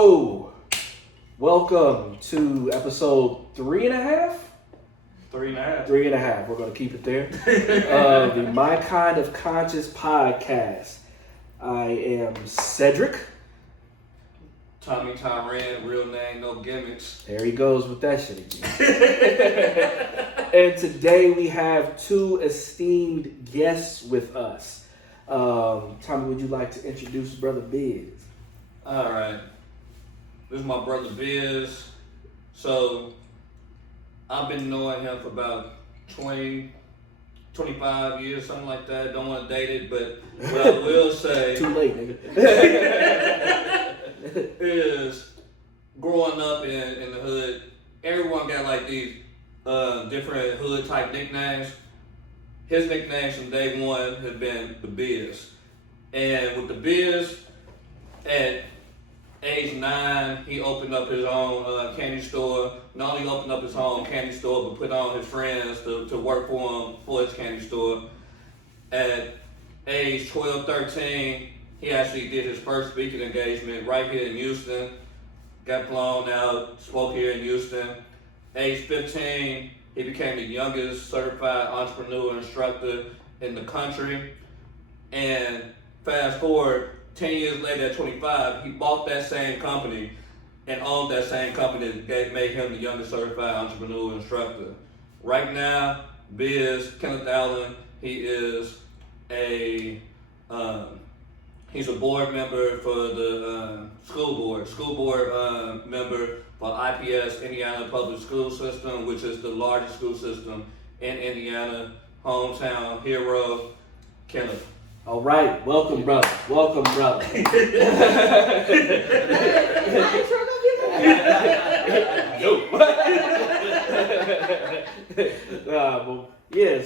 So, welcome to episode 3.5? 3.5. 3.5. We're going to keep it there. The My Kind of Conscious podcast. I am Cedric. Tommy Tyran, real name, no gimmicks. There he goes with that shit again. And today we have two esteemed guests with us. Tommy, would you like to introduce Brother Biz? All right. This is my brother Biz. So, I've been knowing him for about 20, 25 years, something like that. Don't want to date it, but what I will say... Too late, nigga. is growing up in the hood, everyone got like these different hood type nicknames. His nicknames from day one have been the Biz. And with the Biz, at age 9, he opened up his own candy store. Not only opened up his own candy store, but put on his friends to work for him for his candy store. At age 12, 13, he actually did his first speaking engagement right here in Houston. Got flown out, spoke here in Houston. Age 15, he became the youngest certified entrepreneur instructor in the country. And fast forward, 10 years later at 25, he bought that same company and owned that same company that made him the youngest certified entrepreneur instructor. Right now, Biz, Kenneth Allen, he is he's a board member for the school board member for IPS, Indiana Public School System, which is the largest school system in Indiana, hometown hero, Kenneth. All right, welcome, brother. Welcome, brother.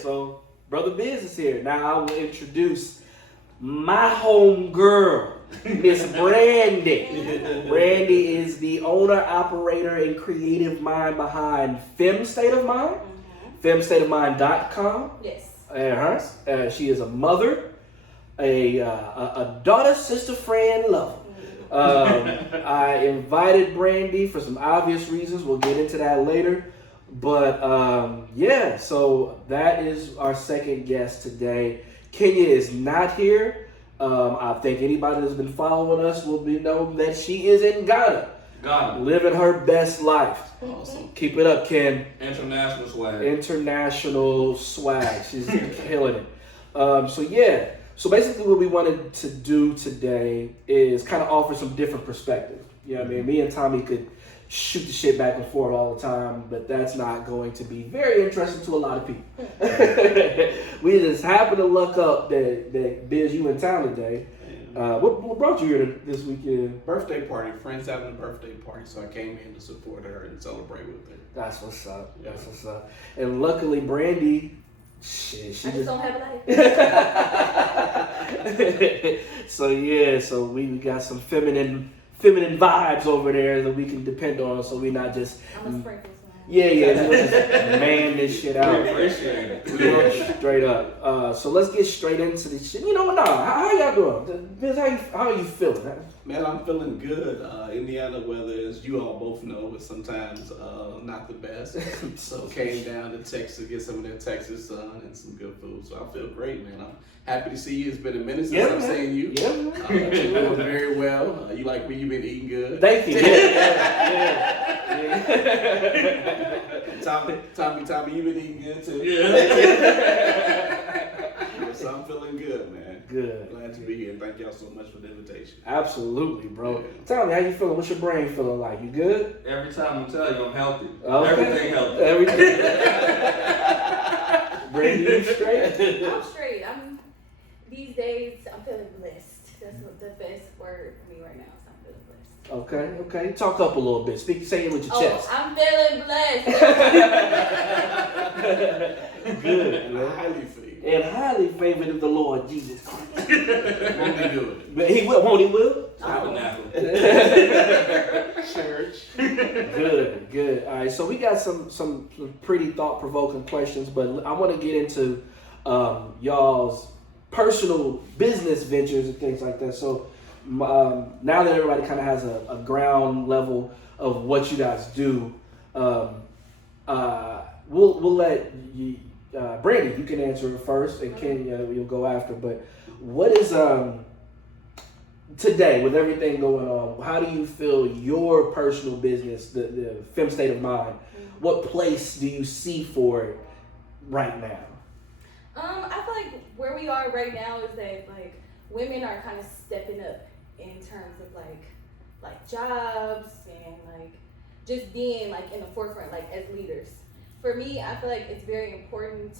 So Brother Biz is here. Now I will introduce my home girl, Miss Brandy. Brandy is the owner, operator, and creative mind behind Fem State of Mind, femstateofmind.com. Yes. She is a mother, a daughter, sister, friend, lover. I invited Brandy for some obvious reasons. We'll get into that later. But so that is our second guest today. Kenya is not here. I think anybody that's been following us will know that she is in Ghana. Living her best life. Awesome. Keep it up, Ken. International swag. International swag. She's killing it. So basically what we wanted to do today is kind of offer some different perspective. You know what I mean? Me and Tommy could shoot the shit back and forth all the time, but that's not going to be very interesting to a lot of people. We just happen to luck up that Biz, you in town today. What brought you here this weekend? Birthday party. Friends having a birthday party, so I came in to support her and celebrate with her. That's what's up. That's what's up. And luckily, Brandy, she just don't have a life. So we got some feminine vibes over there that we can depend on, so we're not just I'm a sprinkle. we don't just man this shit out. We appreciate it. Straight up. So let's get straight into this shit. How y'all doing? Biz, how are you feeling? Man, I'm feeling good. Indiana weather, as you all both know, is sometimes not the best. So came down to Texas to get some of that Texas sun and some good food. So I feel great, man. I'm happy to see you. It's been a minute since I've seen you. Yeah. You're doing very well. You like me? You've been eating good. Thank you. Tommy, you've been eating good too. Yeah. So I'm feeling good, man. Good. Glad to be here. Thank y'all so much for the invitation. Absolutely, bro. Yeah. Tell me, how you feeling? What's your brain feeling like? You good? Every time I tell you I'm healthy. Okay. Everything healthy. Everything. Brandy, you straight? I'm straight. These days, I'm feeling blessed. That's what the best word for me right now. So I'm feeling blessed. Okay. Talk up a little bit. Say it with your chest. I'm feeling blessed. Good, man. Highly favored. And highly favored of the Lord Jesus Christ. Won't be good. But he will, won't he will? Tabernacle. Church. Good. All right, so we got some pretty thought-provoking questions, but I want to get into y'all's personal business ventures and things like that. So now that everybody kind of has a ground level of what you guys do, we'll let you, Brandy, you can answer it first, and Ken, you'll go after. But what is today with everything going on? How do you feel your personal business, the Fem State of Mind? What place do you see for it right now? I feel like where we are right now is that like women are kind of stepping up in terms of like jobs and like just being like in the forefront, like as leaders. For me, I feel like it's very important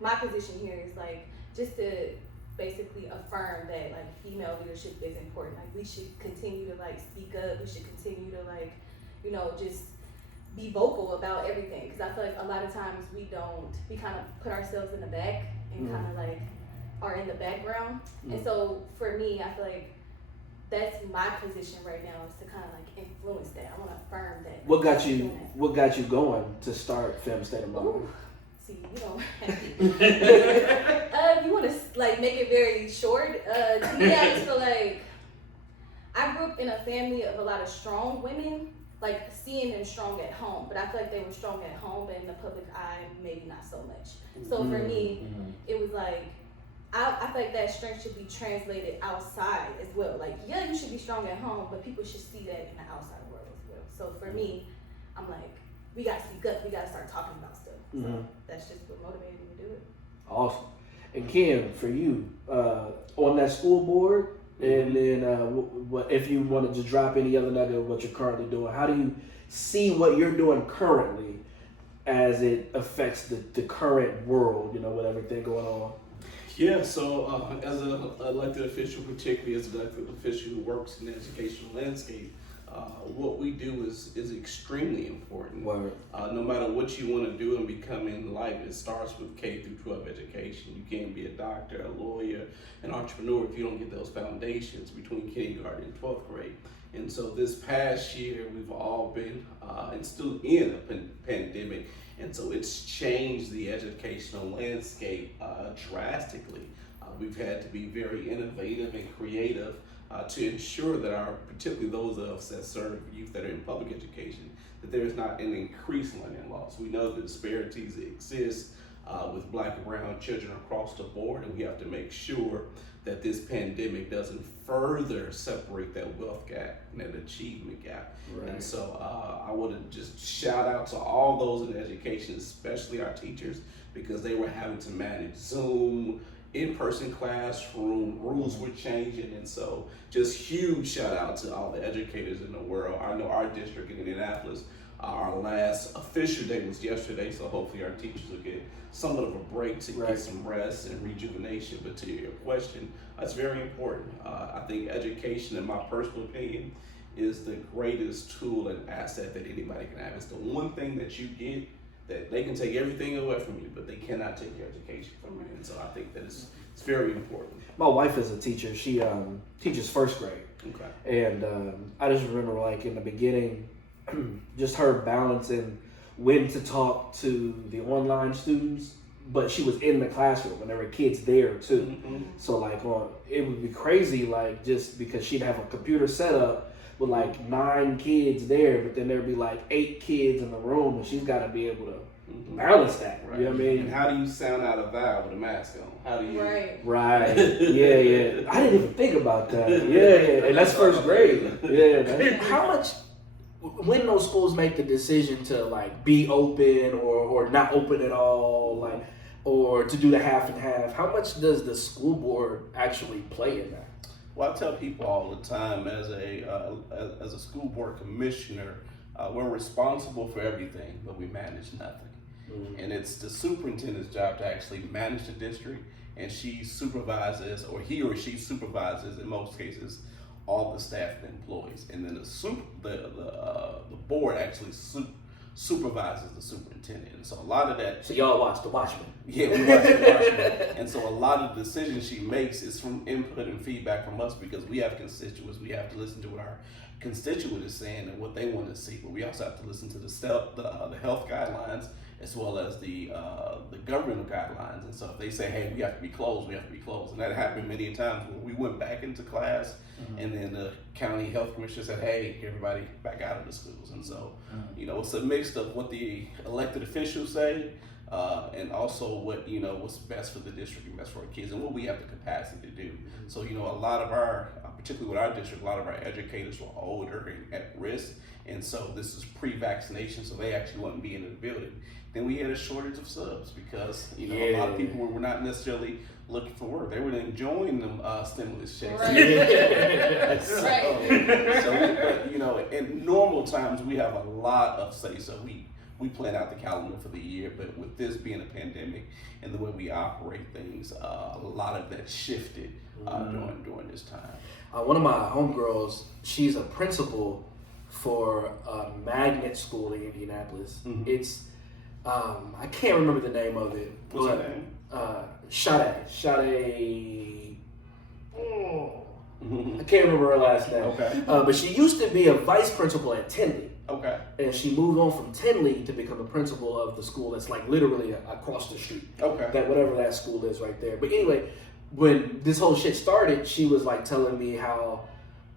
my position here is like just to basically affirm that like female leadership is important. Like we should continue to like speak up. We should continue to like, just be vocal about everything. Because I feel like a lot of times we kind of put ourselves in the back and kind of like are in the background. And so for me, I feel like that's my position right now is to kind of like influence that. I want to affirm that. What got you going to start Fem State of Mind? See, you don't you want to like make it very short. To me, I just feel like I grew up in a family of a lot of strong women, like seeing them strong at home, but I feel like they were strong at home, but in the public eye, maybe not so much. So for me, it was like, I feel like that strength should be translated outside as well. Like, yeah, you should be strong at home, but people should see that in the outside world as well. So for me, I'm like, we got to speak up. We got to start talking about stuff. So that's just what motivated me to do it. Awesome. And Kim, for you, on that school board, and then if you want to just drop any other nugget of what you're currently doing, how do you see what you're doing currently as it affects the current world, with everything going on? Yeah, so as an elected official, particularly as an elected official who works in the educational landscape, what we do is extremely important. No matter what you want to do and become in life, it starts with K through 12 education. You can't be a doctor, a lawyer, an entrepreneur if you don't get those foundations between kindergarten and 12th grade. And so this past year, we've all been and still in a pandemic. And so it's changed the educational landscape drastically. We've had to be very innovative and creative to ensure that particularly those of us that serve youth that are in public education, that there is not an increased learning loss. We know the disparities exist with Black and brown children across the board, and we have to make sure that this pandemic doesn't further separate that wealth gap and that achievement gap. Right. And so I want to just shout out to all those in education, especially our teachers, because they were having to manage Zoom, in-person classroom, rules were changing, and so just huge shout out to all the educators in the world. I know our district in Indianapolis, our last official day was yesterday, so hopefully our teachers will get somewhat of a break to get some rest and rejuvenation. But to your question, it's very important. I think education, in my personal opinion, is the greatest tool and asset that anybody can have. It's the one thing that you get that they can take everything away from you, but they cannot take your education from you. And so I think that it's very important. My wife is a teacher. She teaches first grade. Okay. And I just remember like in the beginning, just her balancing when to talk to the online students, but she was in the classroom and there were kids there too. So like it would be crazy, like just because she'd have a computer set up with like 9 kids there, but then there'd be like 8 kids in the room, and she's got to be able to balance that. Right. You know what I mean? And how do you sound out a vowel with a mask on? How do you? Right. Yeah. I didn't even think about that. Yeah. And that's first grade. Yeah. How much? When those schools make the decision to like be open or not open at all, like, or to do the half and half, how much does the school board actually play in that? Well, I tell people all the time, as a school board commissioner, we're responsible for everything, but we manage nothing. And it's the superintendent's job to actually manage the district, and she supervises, or he or she supervises, in most cases, all the staff and employees. And then the board actually supervises the superintendent. And so a lot of that. So y'all watch the Watchmen. Yeah, we watch the Watchmen. And so a lot of the decisions she makes is from input and feedback from us, because we have constituents. We have to listen to what our constituent is saying and what they want to see. But we also have to listen to the health guidelines as well as the governmental guidelines. And so if they say, hey, we have to be closed, we have to be closed. And that happened many times when we went back into class, and then the county health commissioner said, hey, everybody back out of the schools. And so, it's a mix of what the elected officials say, and also what, what's best for the district and best for our kids and what we have the capacity to do. So, a lot of our, particularly with our district, a lot of our educators were older and at risk. And so this is pre-vaccination, so they actually wouldn't be in the building. Then we had a shortage of subs because, a lot of people were not necessarily looking for work. They were enjoying them stimulus checks. Right. So, in normal times, we have a lot of so we plan out the calendar for the year, but with this being a pandemic and the way we operate things, a lot of that shifted during this time. One of my homegirls, she's a principal for a magnet school in Indianapolis. It's I can't remember the name of it. What's her name? Sade. I can't remember her last name. Okay. But she used to be a vice principal at Tinley. Okay. And she moved on from Tinley to become a principal of the school that's like literally across the street. Okay. That whatever that school is right there. But anyway, when this whole shit started, she was like telling me how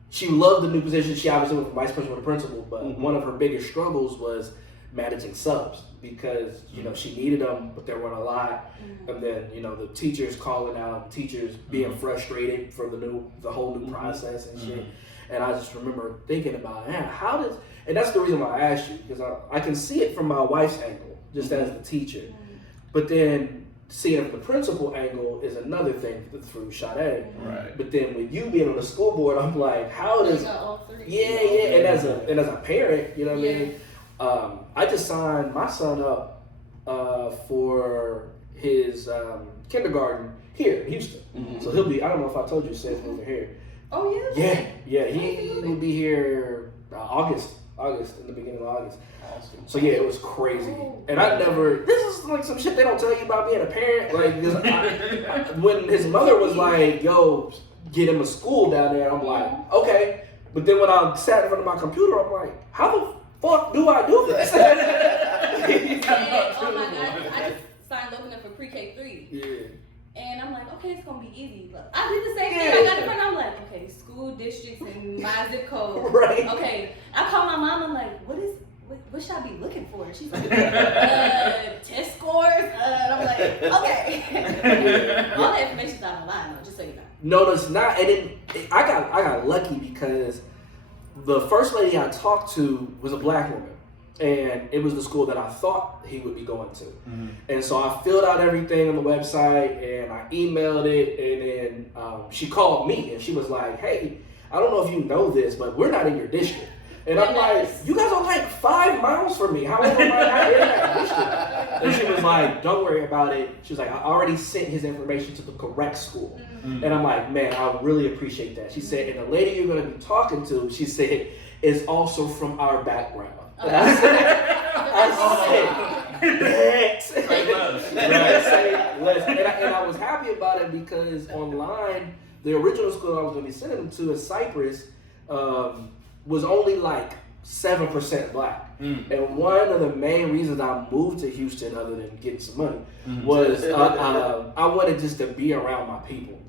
she loved the new position. She obviously went from vice principal to principal, but one of her biggest struggles was managing subs because she needed them, but there weren't a lot, and then the teachers calling out, teachers being frustrated for the whole new process and shit. And I just remember thinking about, man, and that's the reason why I asked you, because I can see it from my wife's angle, just as the teacher, but then seeing it from the principal angle is another thing through Sade. Right. But then with you being on the school board, I'm like, how does and as a parent, you know what I mean? I just signed my son up for his kindergarten here in Houston. So he'll be, I don't know if I told you, Seth's moving here. Oh, yeah? Yeah, he will be here August, in the beginning of August. Awesome. So yeah, it was crazy. And this is like some shit they don't tell you about being a parent. Like, when his mother was like, yo, get him a school down there, I'm like, okay. But then when I sat in front of my computer, I'm like, how the fuck do I do this? Oh my God, I just signed up for pre-K3. Yeah. And I'm like, okay, it's gonna be easy. But I did the same thing. I got in front, I'm like, okay, school districts and my zip code. Right. Okay. I called my mom, I'm like, what should I be looking for? And she's like, test scores. And I'm like, okay. All that information's not online, though, just so you know. No, it's not. And I got lucky because the first lady I talked to was a black woman. And it was the school that I thought he would be going to. And so I filled out everything on the website and I emailed it. And then she called me and she was like, hey, I don't know if you know this, but we're not in your district. And I'm like, you guys are like 5 miles from me. How am I not in that district? And she was like, don't worry about it. She was like, I already sent his information to the correct school. And I'm like, man, I really appreciate that. She said, and the lady you're going to be talking to, she said, is also from our background. And I said, and I was happy about it because online, the original school I was going to be sending them to in Cypress was only like 7% black. And one of the main reasons I moved to Houston, other than getting some money, was I wanted just to be around my people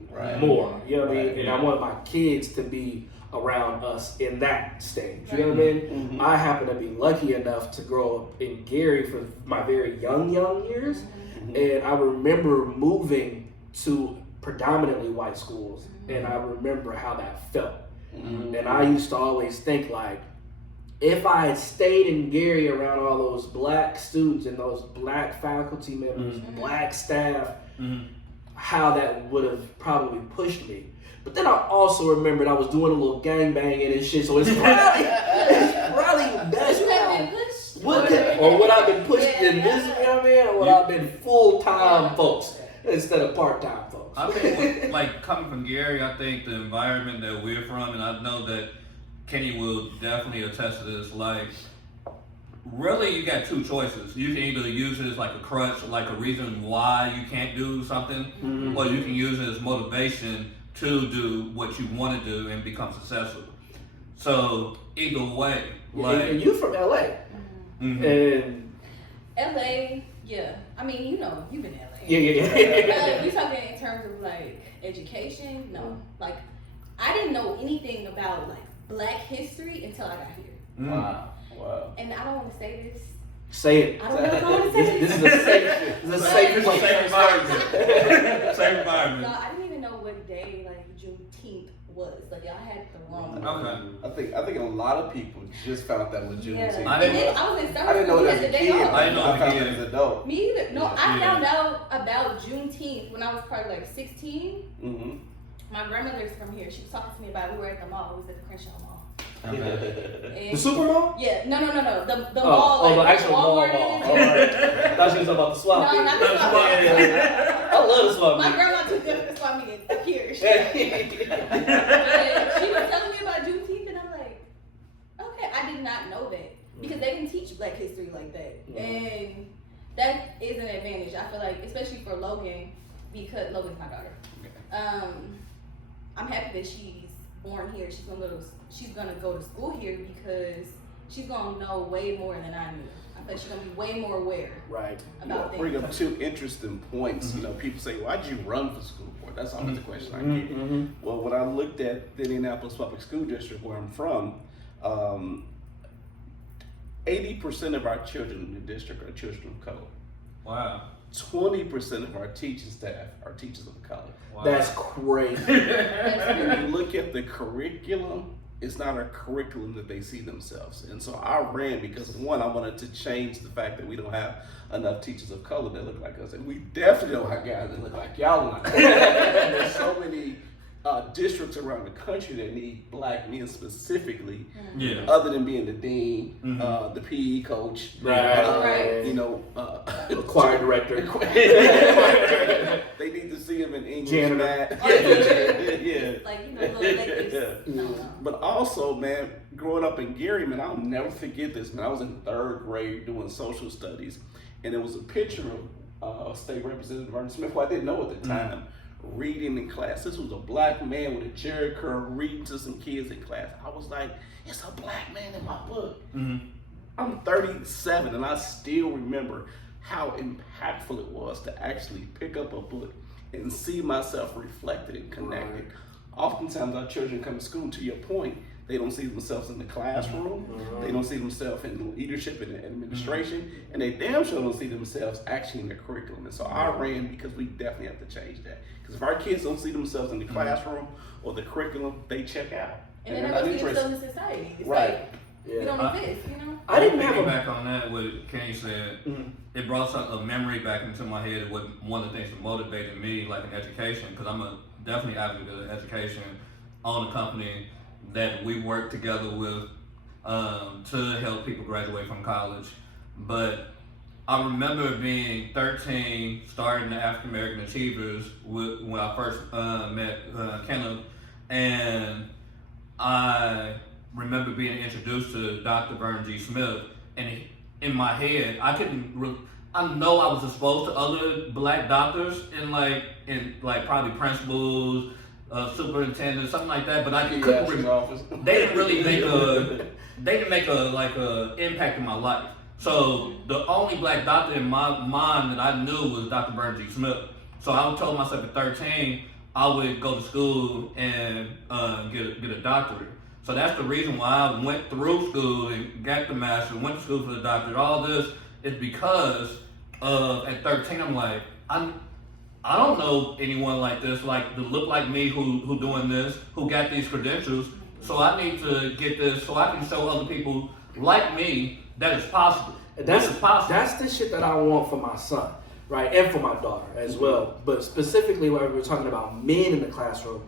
more. You know what I mean? And I wanted my kids to be around us in that stage. You know what I mean? I happen to be lucky enough to grow up in Gary for my very young years. And I remember moving to predominantly white schools. And I remember how that felt. And I used to always think like, if I had stayed in Gary around all those black students and those black faculty members, black staff, how that would have probably pushed me. But then I also remembered I was doing a little gangbanging and shit, so it's probably best. Or would I been pushed in this, you know what I mean? Or would I been full-time folks instead of part-time folks? I think, like, coming from Gary, I think the environment that we're from, and I know that Kenny will definitely attest to this, like, really you got 2 choices. You can either use it as like a crutch, like a reason why you can't do something, or you can use it as motivation to do what you want to do and become successful. So either way. And you from LA. And LA, yeah. I mean, you know, you've been in LA. Yeah. You talking in terms of like education? No. Like, I didn't know anything about like Black history until I got here. Wow. And I don't want to say this. Say it. I don't know if I want to say This is a safe place. Safe environment. Safe environment. No, I didn't even know what day like Juneteenth was. Like y'all had the wrong. Okay. I think a lot of people just found out that was Juneteenth. Yeah. I didn't I was in summer school. I didn't know it as a kid. I didn't know I as a found kid. it as an adult. Me either. No, I Yeah. found out about Juneteenth when I was probably like 16. Mm-hmm. My grandmother's from here. She was talking to me about it. We were at the mall. We was at the Crenshaw Mall. The Super Mall? Yeah, no. The mall. The like, actual mall. Walmart All is. right. Thought she was about the swap. No, not the Not the swap. swap. meet. I love the swap My meet. grandma took them to the swap meet up here. She was telling me about Juneteenth, and I'm like, okay, I did not know that because they didn't teach Black history like that, and that is an advantage. I feel like, especially for Logan, because Logan's my daughter. I'm happy that she's born here. She's gonna go to school here because she's gonna know way more than I knew. I feel like she's gonna be way more aware Right. about things. Bring up two interesting points. You know, people say, "Why'd you run for school board?" That's always the question I get. Well, when I looked at the Indianapolis Public School District, where I'm from, 80% of our children in the district are children of color. Wow. 20% of our teaching staff are teachers of color. Wow. That's crazy. When you look at the curriculum, it's not a curriculum that they see themselves. And so I ran because, one, I wanted to change the fact that we don't have enough teachers of color that look like us. And we definitely don't have guys that look like y'all. And there's so many districts around the country that need Black men specifically, Yeah. other than being the dean, the PE coach, Right. you know, Choir director. They need to see him in English. Janitor. Math. Yeah. Like, you know, little electives. No. But also, man, growing up in Gary, man, I'll never forget this, man. I was in 3rd grade doing social studies, and it was a picture of State Representative Vernon Smith, who I didn't know at the time, reading in class. This was a Black man with a Jerry curl reading to some kids in class. I was like, it's a Black man in my book. I'm 37, and I still remember how impactful it was to actually pick up a book and see myself reflected and connected. Oftentimes our children come to school, to your point, they don't see themselves in the classroom, they don't see themselves in leadership and administration, and they damn sure don't see themselves actually in the curriculum. And so I ran because we definitely have to change that. Because if our kids don't see themselves in the classroom or the curriculum, they check out. And then they don't see themselves in society. It's Right. like, we don't exist, you know? I didn't have a back on that. What Kenny said, it brought a memory back into my head. What one of the things that motivated me, like in education, because I'm a definitely advocate of education, own a company that we work together with to help people graduate from college. But I remember being 13, starting the African American Achievers when I first met Kenneth, and I remember being introduced to Dr. Vernon G. Smith, and in my head, I know I was exposed to other Black doctors in probably principals, superintendents, something like that, but I couldn't remember. They didn't really make a impact in my life. So the only Black doctor in my mind that I knew was Dr. Vernon G. Smith. So I told myself at 13 I would go to school and get a doctorate. So that's the reason why I went through school and got the master's, went to school for the doctorate. All this is because at 13 I'm like, I don't know anyone like this, like to look like me who doing this, who got these credentials. So I need to get this so I can show other people like me that it's possible. That's possible. That's the shit that I want for my son, right, and for my daughter as well. But specifically, when we were talking about men in the classroom,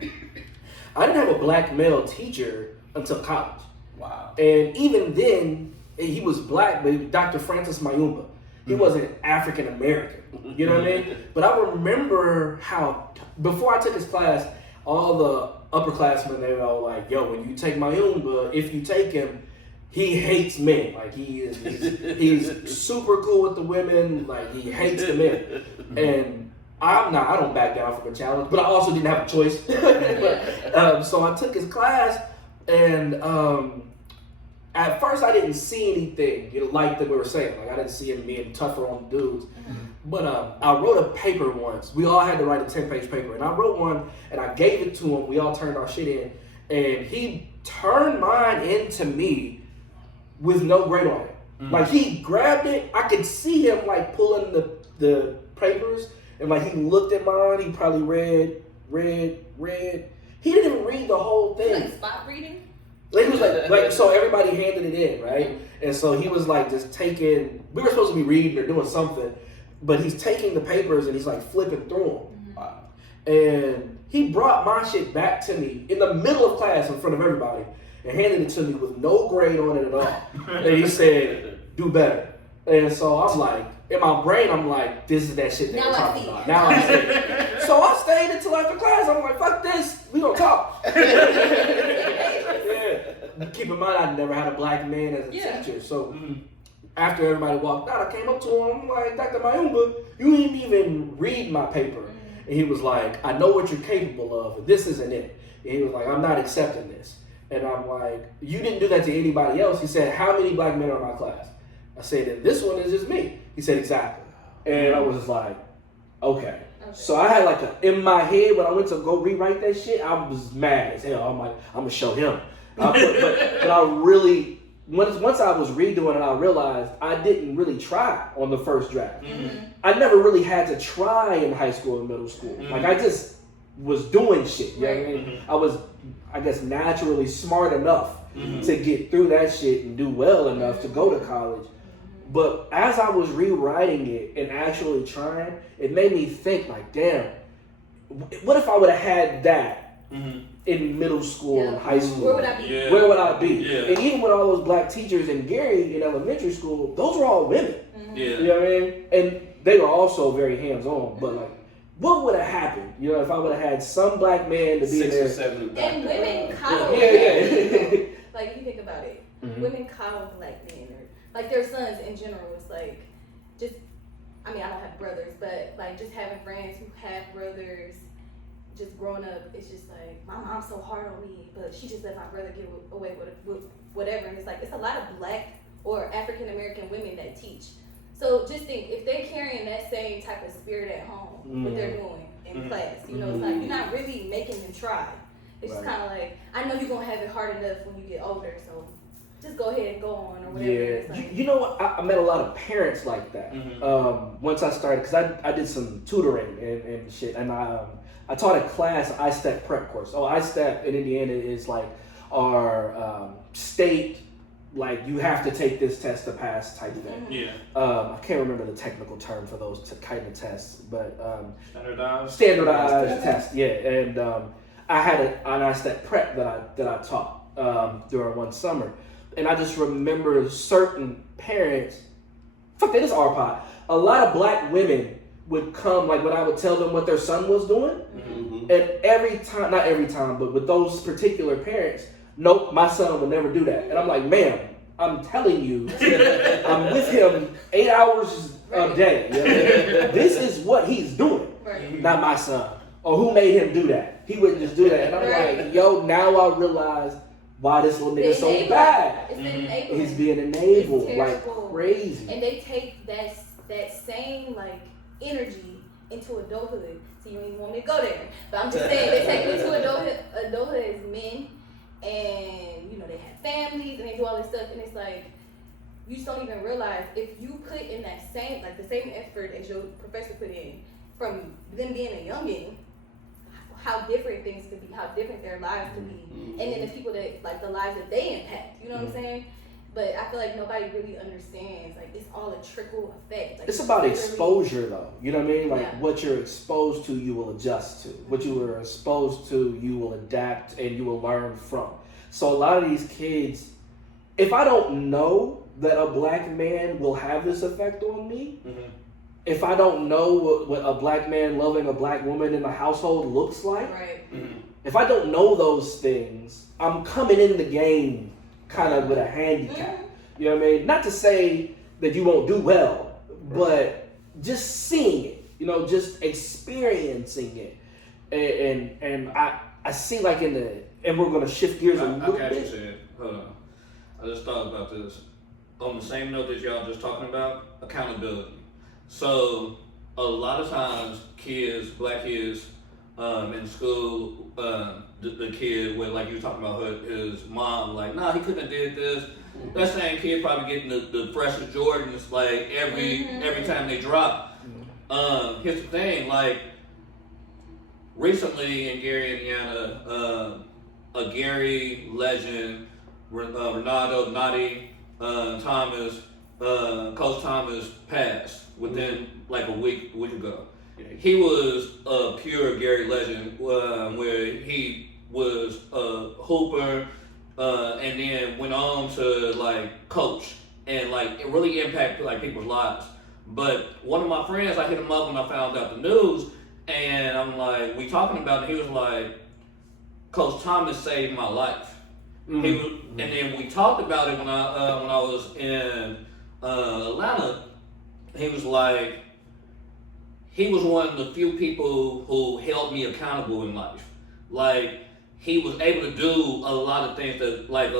I didn't have a Black male teacher until college. Wow. And even then, he was Black, but Dr. Francis Mayumba. He wasn't African American. You know what I mean? But I remember how, before I took his class, all the upperclassmen, they were all like, yo, when you take Mayumba, if you take him, he hates men. Like, he's super cool with the women. Like, he hates the men. And I don't back down from a challenge, but I also didn't have a choice. So I took his class, and at first I didn't see anything, like that we were saying. Like I didn't see him being tougher on dudes. But I wrote a paper once. We all had to write a 10-page paper. And I wrote one and I gave it to him. We all turned our shit in. And he turned mine into me with no grade on it. Like he grabbed it. I could see him like pulling the papers. And like he looked at mine. He probably read. He didn't even read the whole thing. Like spot reading? He was like, so everybody handed it in, right? And so he was like just taking, we were supposed to be reading or doing something, but he's taking the papers and he's like flipping through them. And he brought my shit back to me in the middle of class in front of everybody and handed it to me with no grade on it at all. And he said, do better. And so I'm like, in my brain, I'm like, this is that shit that we're talking about. Now I see it. So I stayed until after class. I'm like, fuck this. We gonna talk. Yeah. Keep in mind, I never had a black man as a teacher. So after everybody walked out, I came up to him. I'm like, Dr. Mayumba, you didn't even read my paper. And he was like, I know what you're capable of, and this isn't it. And he was like, I'm not accepting this. And I'm like, you didn't do that to anybody else. He said, how many black men are in my class? I said, and this one is just me. He said, exactly. And I was just like, okay. So I had like in my head, when I went to go rewrite that shit, I was mad as hell. I'm like, I'm gonna show him. But I really, once I was redoing it, I realized I didn't really try on the first draft. I never really had to try in high school and middle school. Like I just was doing shit. You know what I mean? I was, I guess, naturally smart enough to get through that shit and do well enough to go to college. But as I was rewriting it and actually trying, it made me think like, damn, what if I would have had that in middle school and high school? Where would I be? Where would I be? And even with all those black teachers in Gary in elementary school, those were all women. You know what I mean? And they were also very hands-on. But like, what would have happened? You know, if I would have had some black man to be 6 there. or 7 black And women coddle. Like, if you think about it, women coddle black men, or like their sons in general. It's like, just, I mean, I don't have brothers, but like just having friends who have brothers, just growing up, it's just like, my mom's so hard on me, but she just let my brother get away with whatever. And it's like, it's a lot of black or African American women that teach. So just think, if they're carrying that same type of spirit at home, what they're doing in class, you know, it's like, you're not really making them try. It's just kind of like, I know you're going to have it hard enough when you get older, so just go ahead and go on or whatever. Yeah, like, you know what? I met a lot of parents like that. Once I started, because I did some tutoring and shit, and I taught a class, ISTEP prep course. So ISTEP in Indiana is like our state, like you have to take this test to pass type of thing. I can't remember the technical term for those kind of tests, but standardized test. Yeah, and I had an ISTEP prep that I taught during one summer. And I just remember certain parents, fuck that, this is our pod. A lot of black women would come, like when I would tell them what their son was doing, and every time, not every time, but with those particular parents, nope, my son would never do that. And I'm like, ma'am, I'm telling you, I'm with him 8 hours a day. You know? This is what he's doing, not my son. Or who made him do that? He wouldn't just do that. And I'm like, yo, now I realize why this little nigga so bad. He's being enabled like crazy. And they take that same like energy into adulthood. So you don't even want me to go there. But I'm just saying, they take it into adulthood as men, and you know, they have families and they do all this stuff, and it's like, you just don't even realize, if you put in that same, like the same effort as your professor put in from them being a youngin', how different things could be, how different their lives could be, and then the people that, like the lives that they impact, you know what I'm saying? But I feel like nobody really understands, like it's all a trickle effect. Like, it's about exposure though, you know what I mean? Like what you're exposed to, you will adjust to. What you were exposed to, you will adapt and you will learn from. So a lot of these kids, if I don't know that a black man will have this effect on me, if I don't know what a black man loving a black woman in the household looks like, if I don't know those things, I'm coming in the game kind of with a handicap. You know what I mean? Not to say that you won't do well, but just seeing it, you know, just experiencing it. And I see like and we're going to shift gears a little bit. Hold on. I just thought about this. On the same note that y'all just talking about, accountability. So a lot of times kids, black kids, in school, the kid with, like you were talking about his mom, like, nah, he couldn't have did this. That same kid probably getting the freshest Jordans like every time they drop. Here's the thing, like recently in Gary, Indiana, a Gary legend, Ronaldo Nadi Thomas, Coach Thomas passed within like a week ago. He was a pure Gary legend, where he was a hooper, and then went on to like coach and like it really impacted like people's lives. But one of my friends, I hit him up when I found out the news, and I'm like, we talking about it. He was like, Coach Thomas saved my life. He was, and then we talked about it when I was in Atlanta. He was like, he was one of the few people who held me accountable in life. Like, he was able to do a lot of things that like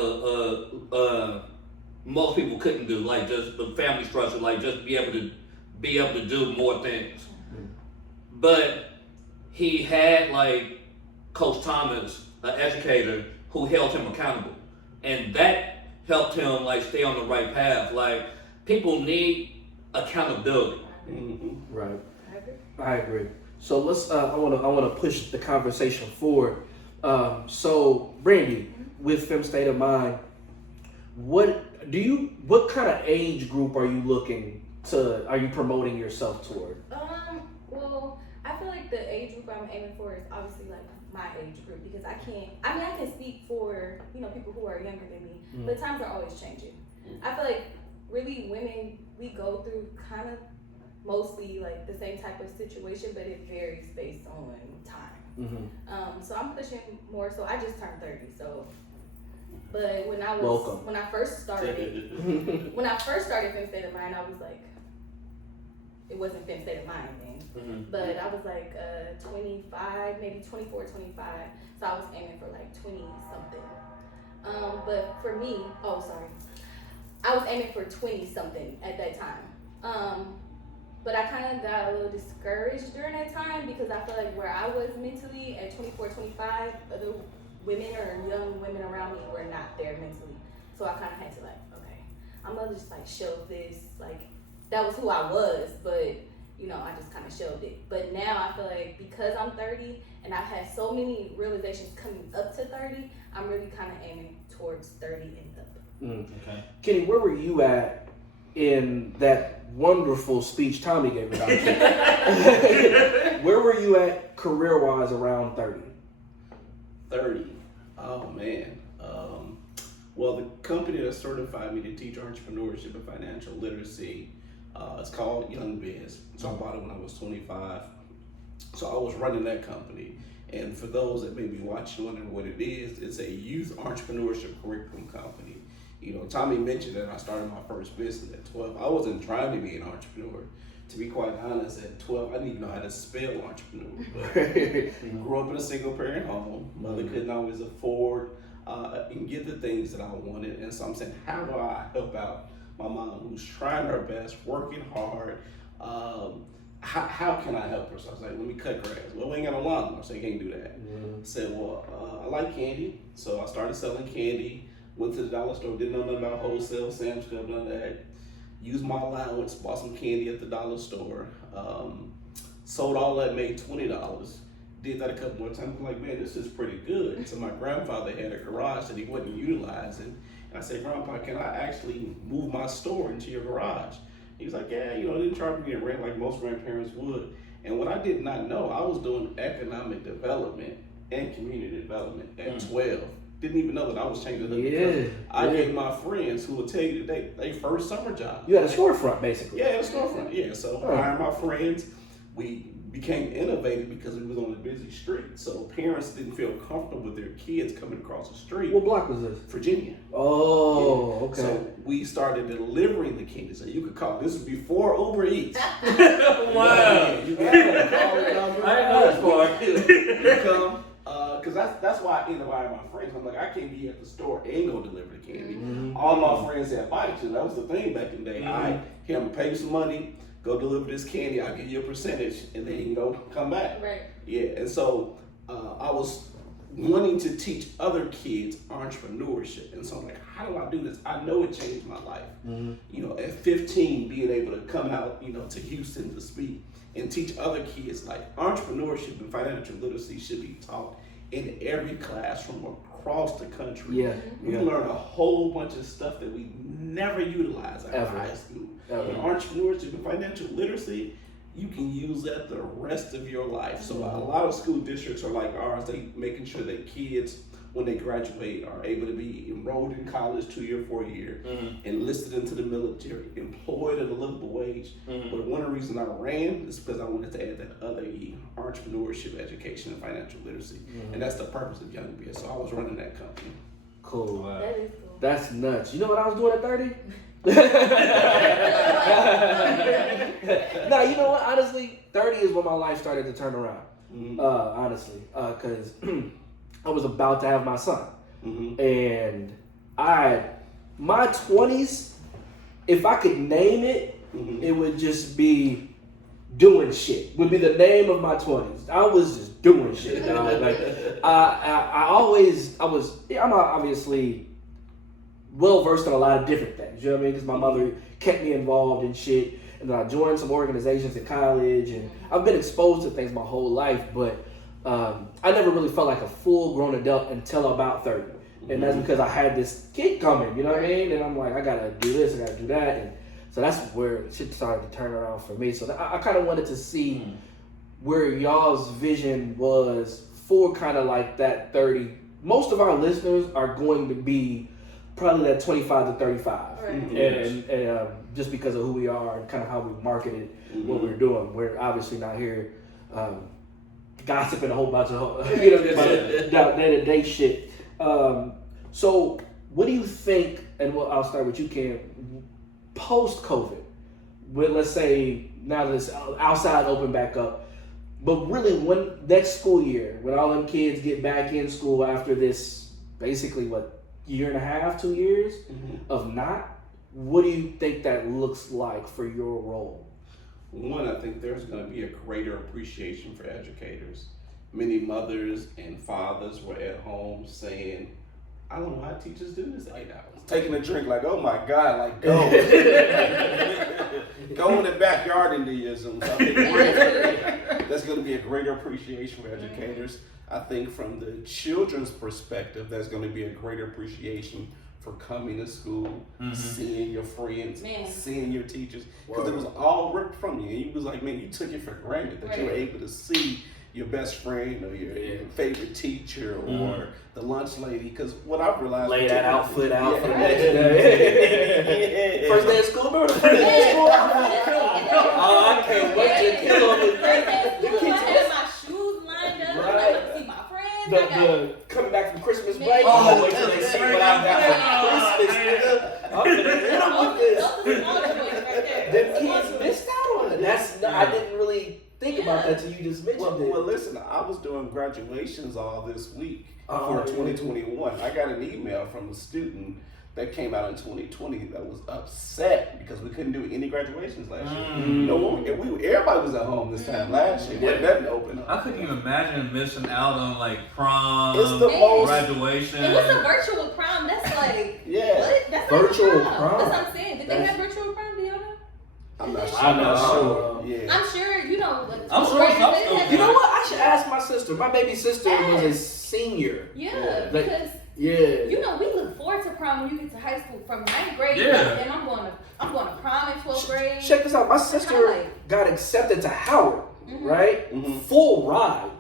most people couldn't do, like just the family structure, like just be able to do more things. But he had like Coach Thomas, an educator, who held him accountable, and that helped him like stay on the right path. Like, people need accountability. Right. I agree. So let's. I want to push the conversation forward. So Brandy, with Fem State of Mind, what kind of age group are you promoting yourself toward? Well, I feel like the age group I'm aiming for is obviously like my age group, because I can speak for, people who are younger than me, but times are always changing. I feel like really women, we go through kind of mostly like the same type of situation, but it varies based on time. So I'm pushing more. So I just turned 30. So, but when I first started Fem State of Mind, I was like, it wasn't Fem State of Mind then, but I was like 25, maybe 24, 25. So I was aiming for like 20 something. But for me, I was aiming for 20 something at that time. But I kind of got a little discouraged during that time, because I feel like where I was mentally at 24, 25, other women or young women around me were not there mentally. So I kind of had to like, okay, I'm gonna just like shelve this. Like, that was who I was, but I just kind of shelved it. But now I feel like because I'm 30 and I've had so many realizations coming up to 30, I'm really kind of aiming towards 30 and up. Okay. Kenny, where were you at in that wonderful speech Tommy gave about you? Where were you at career-wise around 30? 30. Oh, man. Well, the company that certified me to teach entrepreneurship and financial literacy, it's called Young Biz. So I bought it when I was 25. So I was running that company. And for those that may be watching, wondering what it is, it's a youth entrepreneurship curriculum company. Tommy mentioned that I started my first business at 12. I wasn't trying to be an entrepreneur. To be quite honest, at 12, I didn't even know how to spell entrepreneur. But grew up in a single parent home. Mother couldn't always afford and get the things that I wanted. And so I'm saying, how do I help out my mom, who's trying her best, working hard? How can I help her? So I was like, let me cut grass. Well, we ain't got no lawnmower, so you can't do that. I said, well, I like candy. So I started selling candy. Went to the dollar store, didn't know nothing about wholesale, Sam's Club, none of that. Used my allowance, bought some candy at the dollar store. Sold all that, made $20. Did that a couple more times. I'm like, man, this is pretty good. So my grandfather had a garage that he wasn't utilizing. And I said, Grandpa, can I actually move my store into your garage? He was like, yeah, didn't charge me a rent like most grandparents would. And what I did not know, I was doing economic development and community development at 12. Didn't even know that I was changing the I gave my friends, who will tell you that they first summer job. You had a storefront, basically. Yeah, a storefront. Yeah, so I hired my friends. We became innovative because we was on a busy street. So parents didn't feel comfortable with their kids coming across the street. What block was this? Virginia. Oh, okay. So we started delivering the candy. So you could call. This was before Uber Eats. Wow. You got a call number. I didn't know this part. You come. because that's why I invite my friends. I'm like, I can't be at the store and go deliver the candy. Mm-hmm. All my friends had bikes, and that was the thing back in the day. I here, I'm pay you some money, go deliver this candy. I'll give you a percentage, and then come back. Right. Yeah, and so I was wanting to teach other kids entrepreneurship, and so I'm like, how do I do this? I know it changed my life. At 15, being able to come out, to Houston to speak and teach other kids like entrepreneurship and financial literacy should be taught in every classroom across the country. Yeah. We learn a whole bunch of stuff that we never utilize at high school. Entrepreneurship and financial literacy, you can use that the rest of your life. So a lot of school districts are like ours. They making sure that kids, when they graduate, are able to be enrolled in college 2-year, 4-year, enlisted into the military, employed at a livable wage. But one of the reasons I ran is because I wanted to add that other E, entrepreneurship, education, and financial literacy. And that's the purpose of Young BS. So I was running that company. Cool. That is cool. That's nuts. You know what I was doing at 30? No, you know what? Honestly, 30 is when my life started to turn around. Honestly, because I was about to have my son, and my 20s, if I could name it, it would just be doing shit. Would be the name of my 20s. I was just doing shit. Like I'm obviously well versed in a lot of different things. You know what I mean? Because my mother kept me involved in shit, and then I joined some organizations in college, and I've been exposed to things my whole life, but I never really felt like a full-grown adult until about 30. And that's because I had this kid coming, you know what I mean? And I'm like, I gotta do this, I gotta do that. And so that's where shit started to turn around for me. So I kind of wanted to see where y'all's vision was for kind of like that 30. Most of our listeners are going to be probably that 25 to 35. Right. And just because of who we are and kind of how we marketed what we're doing. We're obviously not here gossiping a whole bunch of day-to-day shit. So what do you think, and I'll start with you, Ken, post-COVID, let's say now that it's outside open back up, but really when next school year, when all them kids get back in school after this basically, year and a half, 2 years of not, what do you think that looks like for your role? One, I think there's going to be a greater appreciation for educators. Many mothers and fathers were at home saying, I don't know how teachers do this 8 hours. Taking a drink like, oh my God, like go. Go in the backyard and do your Zoom. So I think that's going to be a greater appreciation for educators. I think from the children's perspective, there's going to be a greater appreciation for coming to school, seeing your friends, seeing your teachers, because it was all ripped from you. And you was like, man, you took it for granted that you were able to see your best friend or your favorite teacher or the lunch lady. Because what I've realized, lay that outfit out for the next day. First day of school, remember the first day of school? Oh, I can't wait to kill on the I had my shoes lined up. I got to see my friends. The coming back from Christmas break. Oh, wait till they see what I got for Christmas, nigga. I'm gonna hit them with this. Them kids missed out on it. I didn't really think about that till you just mentioned it. Well, listen, I was doing graduations all this week for 2021. I got an email from a student that came out in 2020 that was upset because we couldn't do any graduations last year. Everybody was at home this time last year. Wasn't nothing open up. I couldn't even imagine missing out on like prom, it's the most graduation. It was a virtual prom. That's like what? That's virtual like prom. That's what I'm saying. Did they have virtual prom? Do y'all know? I'm not sure. Yeah. I'm sure you know. I'm sure. You know what? I should ask my sister. My baby sister was a senior. Yeah, because you know we look forward to prom when you get to high school from 9th grade. Yeah. And I'm going to prom in 12th grade. Check this out. My sister got accepted to Howard, right? Full ride.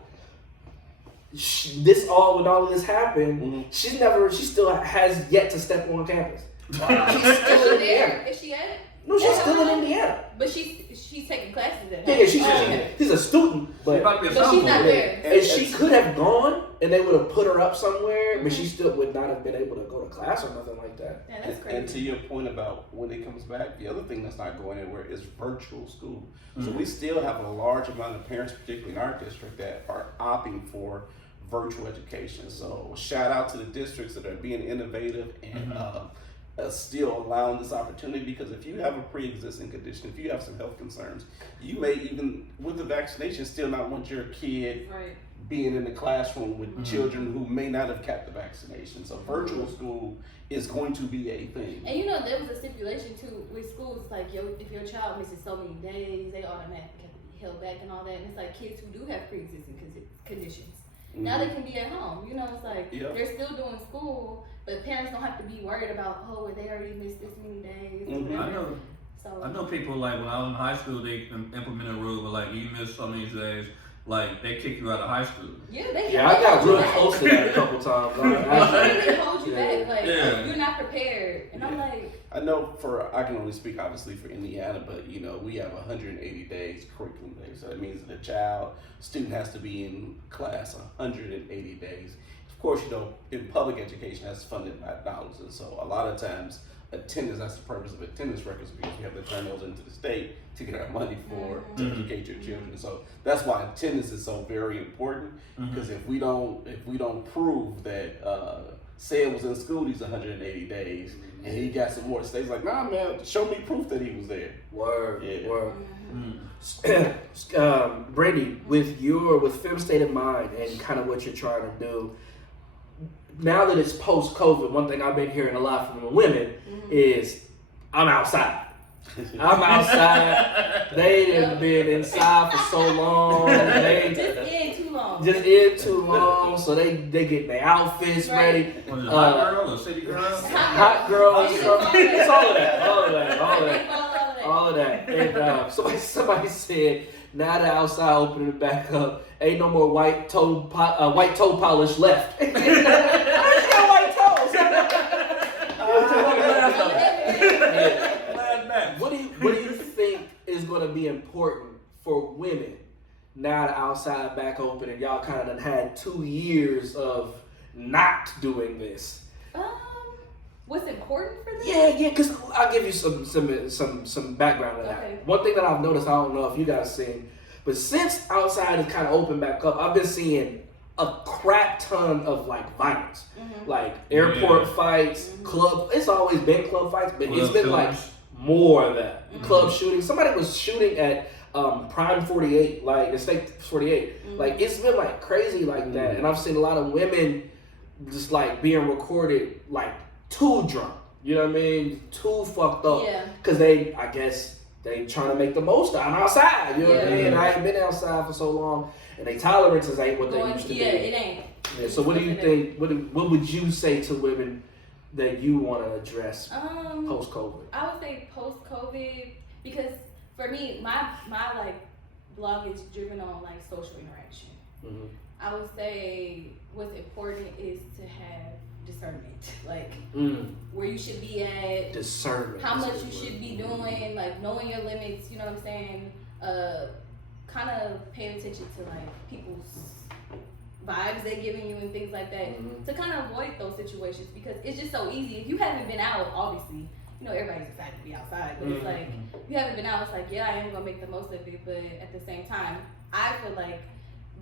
When all of this happened, she still has yet to step on campus. She's still in Indiana. Is she at it? No, she's still in Indiana. But she's taking classes at it. Yeah, she's a student, but she's not there. And she could have gone, and they would have put her up somewhere, but she still would not have been able to go to class or nothing like that. Yeah, that's crazy. And to your point about when it comes back, the other thing that's not going anywhere is virtual school. So we still have a large amount of parents, particularly in our district, that are opting for virtual education. So shout out to the districts that are being innovative and still allowing this opportunity, because if you have a pre-existing condition, if you have some health concerns, you may even, with the vaccination, still not want your kid being in the classroom with children who may not have got the vaccination. So virtual school is going to be a thing. And you know, there was a stipulation too with schools, like if your child misses so many days, they automatically have to be held back and all that. And it's like kids who do have pre-existing conditions, now they can be at home. You know, it's like they're still doing school, but parents don't have to be worried about, oh, they already missed this many days. I know people, like when I was in high school, they implemented a rule where like you miss so many days, like they kick you out of high school. I got real close to that a couple times. They hold you back, like you're not prepared, and I'm like. I know I can only speak obviously for Indiana, but you know, we have 180 days curriculum days. So that means that student has to be in class 180 days. Of course, you know, in public education, that's funded by dollars. And so a lot of times attendance, that's the purpose of attendance records, because we have to turn those into the state to get our money to educate your children. So that's why attendance is so very important, because if we don't prove that Sam was in school these 180 days and he got some more stays, like, nah, man, show me proof that he was there. Word. Brandy, with Fem State in mind and kind of what you're trying to do, now that it's post-COVID, one thing I've been hearing a lot from the women is, I'm outside. I'm outside. They have been inside for so long. Just in too long. So they get their outfits ready. Hot girl or city girl? Hot girl. It's all of that. And somebody said, now that outside opening it back up, ain't no more white toe polish left. I got white toes. What do you think is going to be important for women now the outside back open and y'all kind of had 2 years of not doing this? What's important for them? Yeah, because I'll give you some background on that. Okay. One thing that I've noticed, I don't know if you guys seen, but since outside is kind of opened back up, I've been seeing a crap ton of like violence, like airport fights, club. It's always been club fights, but it's been like more of that. Club shooting. Somebody was shooting at Prime 48, like the State 48. Like it's been like crazy like that, and I've seen a lot of women just like being recorded like too drunk. You know what I mean? Too fucked up. Because I guess they trying to make the most out of outside. You know what I mean? I ain't been outside for so long, and they tolerances ain't what they used to be. It ain't. Yeah, so what do you think? What would you say to women that you want to address post-COVID? I would say post-COVID, because for me, my like blog is driven on like social interaction. I would say what's important is to have discernment, like where you should be at, discernment, how much you should be doing, like knowing your limits. You know what I'm saying? Kind of paying attention to like people's vibes they're giving you and things like that, to kind of avoid those situations, because it's just so easy. If you haven't been out, obviously, you know, everybody's excited to be outside, but it's like, if you haven't been out, it's like, yeah, I am gonna make the most of it, but at the same time, I feel like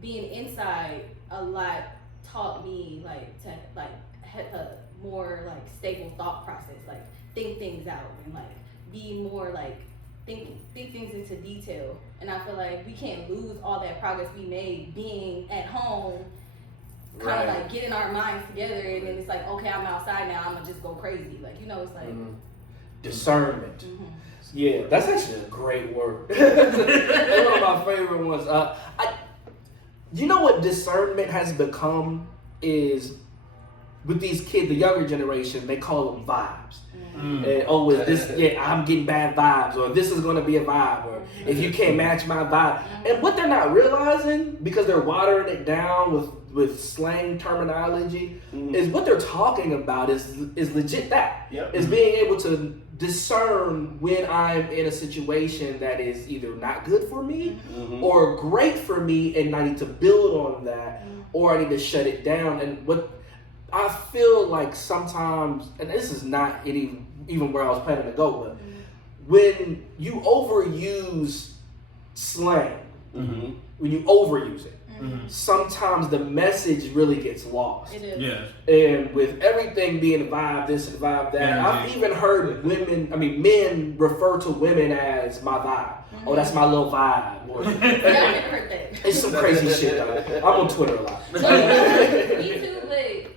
being inside a lot taught me like to like have a more like stable thought process, like think things out and like be more like think things into detail. And I feel like we can't lose all that progress we made being at home, kind of like getting our minds together, and then it's like, okay, I'm outside now, I'm gonna just go crazy. Like, you know, it's like discernment. Yeah, that's actually a great word. That's one of my favorite ones. You know what discernment has become is, with these kids, the younger generation, they call them vibes. And is this? Yeah, I'm getting bad vibes, or this is going to be a vibe, or if you can't match my vibe. And what they're not realizing, because they're watering it down with slang terminology, is what they're talking about is legit that. Is being able to discern when I'm in a situation that is either not good for me or great for me, and I need to build on that, or I need to shut it down. And what I feel like sometimes, and this is not even where I was planning to go, but when you overuse slang, when you overuse it, Mm-hmm. sometimes the message really gets lost. It is. Yes. And with everything being vibe this and vibe that, Energy. I've even heard men refer to women as my vibe. Oh, that's my little vibe. Or, Yeah, I never heard that. it's some crazy shit, though. I'm on Twitter a lot. Me too, but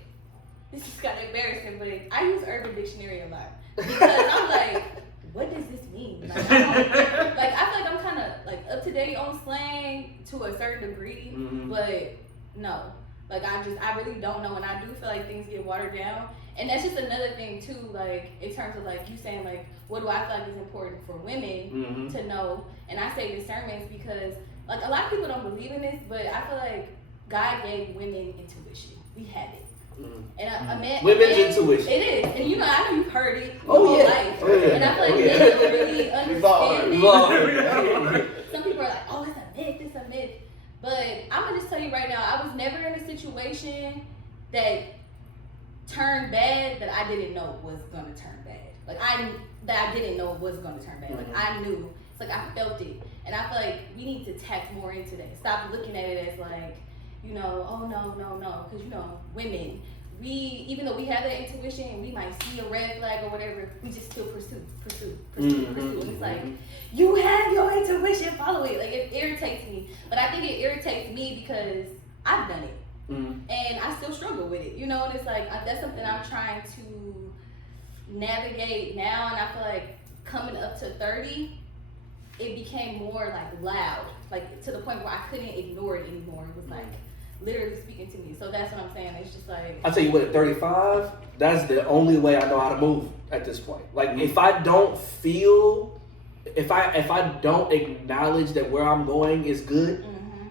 this is kind of embarrassing, but I use Urban Dictionary a lot. Because I'm like, what does this mean? Like, I feel like I'm kind of like up to date on slang to a certain degree, but no. Like I really don't know, and I do feel like things get watered down. And that's just another thing too, like in terms of like you saying like, what do I feel like is important for women to know? And I say discernment because like a lot of people don't believe in this, but I feel like God gave women intuition. We have it. And a man, Women's intuition. It is, and you know, I know you've heard it your Oh, whole yeah. life. Oh, yeah. And I feel like Oh, yeah. men don't really understand it. Love. Some people are like, oh, it's a myth. But I'm gonna just tell you right now, I was never in a situation that turned bad that I didn't know was gonna turn bad. Like I didn't know was gonna turn bad. Like I knew. It's like I felt it. And I feel like we need to tap more into that. Stop looking at it as like, you know, oh no. Because you know, women, even though we have that intuition and we might see a red flag or whatever, we just still pursue. And it's like, you have your intuition, follow it. Like it irritates me. But I think it irritates me because I've done it. And I still struggle with it, you know, and it's like, that's something I'm trying to navigate now. And I feel like coming up to 30, it became more like loud, like to the point where I couldn't ignore it anymore. It was like literally speaking to me. So that's what I'm saying. It's just like, I tell you what, at 35, that's the only way I know how to move at this point. Like if I don't feel, if I don't acknowledge that where I'm going is good,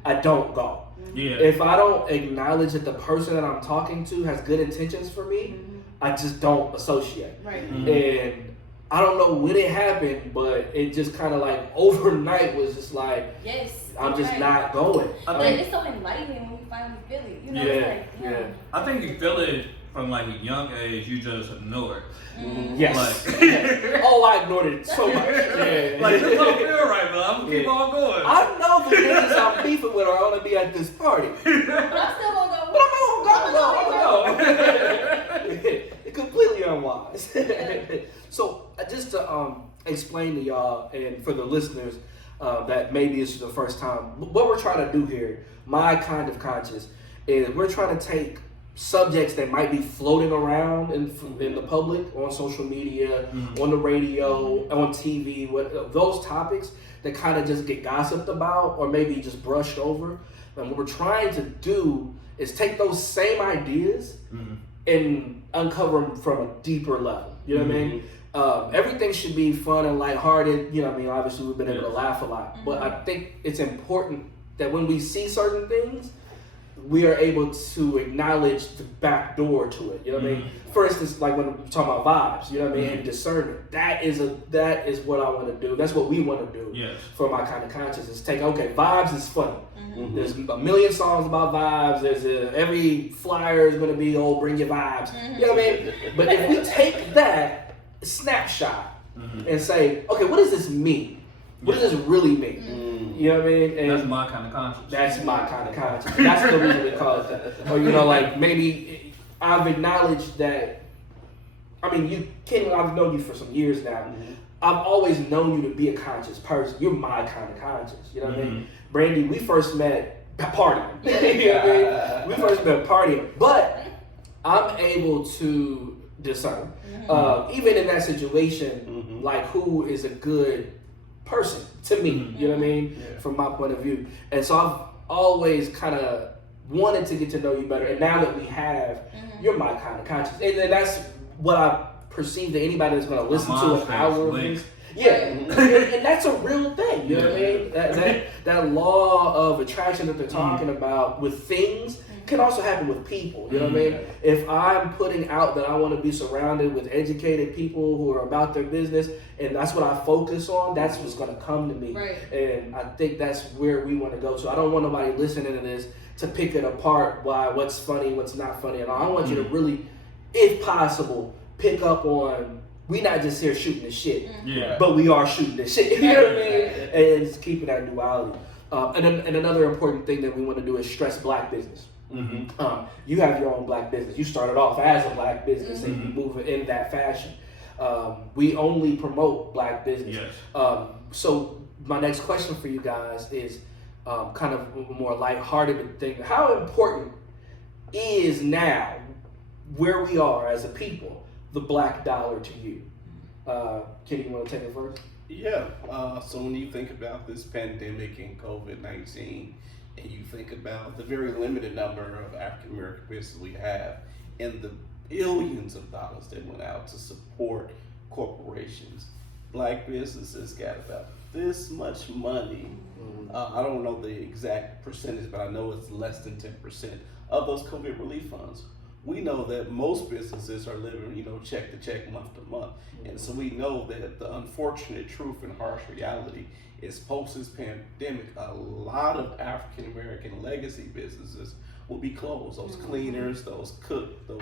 I don't go. Yeah. If I don't acknowledge that the person that I'm talking to has good intentions for me, I just don't associate. right. And I don't know when it happened, but it just kind of like overnight was just like, Yes. I'm just right. not going. I But think it's so enlightening when you finally feel it. You know, Yeah, it's like, yeah. I think you feel it from like a young age. You just ignore it. Yes. Like, Oh, I ignored it so much. Yeah. like this don't feel right, but I'm gonna keep on going. I know the niggas I'm beefing with are gonna be at this party. But I'm still gonna go. But I'm gonna go. Completely unwise. So just to explain to y'all and for the listeners that maybe this is the first time, what we're trying to do here, my kind of conscious, is we're trying to take subjects that might be floating around in the public, on social media, on the radio, on TV, those topics that kind of just get gossiped about or maybe just brushed over. And what we're trying to do is take those same ideas and uncover them from a deeper level. You know what I mean? Everything should be fun and lighthearted. You know what I mean? Obviously, we've been able to laugh a lot. But I think it's important that when we see certain things, we are able to acknowledge the back door to it. You know what I mean? For instance, like when we're talking about vibes, you know what I mean? And discernment. That is what I want to do. That's what we want to do for my kind of consciousness. Take, okay, vibes is funny. There's a million songs about vibes. There's every flyer is going to be, oh, bring your vibes. You know what I mean? But if we take that snapshot and say, okay, what does this mean? What does this really mean? You know what I mean? And that's my kind of conscience. that's my kind of conscience. That's the reason we call it that. Or, you know, like maybe I've acknowledged that, I mean, I've known you for some years now. I've always known you to be a conscious person. You're my kind of conscious. You know what I mean? Brandy, we first met partying. You know what I mean? We first met partying. But I'm able to discern, even in that situation, like who is a good person to me, you know what I mean? From my point of view. And so I've always kind of wanted to get to know you better. And now that we have, you're my kind of conscious. And that's what I perceive that anybody that's going to listen to an hour of this. Yeah, and that's a real thing, you know what I mean? That law of attraction that they're talking about with things can also happen with people, you know what I mean? If I'm putting out that I want to be surrounded with educated people who are about their business, and that's what I focus on, that's what's going to come to me. Right. And I think that's where we want to go. So I don't want nobody listening to this to pick it apart, what's funny, what's not funny at all. I want you to really, if possible, pick up on, we not just here shooting the shit, but we are shooting the shit, you know what I mean? And it's keeping that duality. And another important thing that we want to do is stress Black business. You have your own Black business. You started off as a Black business and you move it in that fashion. We only promote Black business. Yes. So my next question for you guys is kind of a more lighthearted thing. How important is now, where we are as a people, the Black dollar to you? Kenny, you want to take it first? Yeah. So when you think about this pandemic and COVID-19, and you think about the very limited number of African American businesses we have, and the billions of dollars that went out to support corporations, Black businesses got about this much money. I don't know the exact percentage, but I know it's less than 10% of those COVID relief funds. We know that most businesses are living, check to check, month to month. And so we know that the unfortunate truth and harsh reality is post this pandemic, a lot of African American legacy businesses will be closed. Those cleaners, those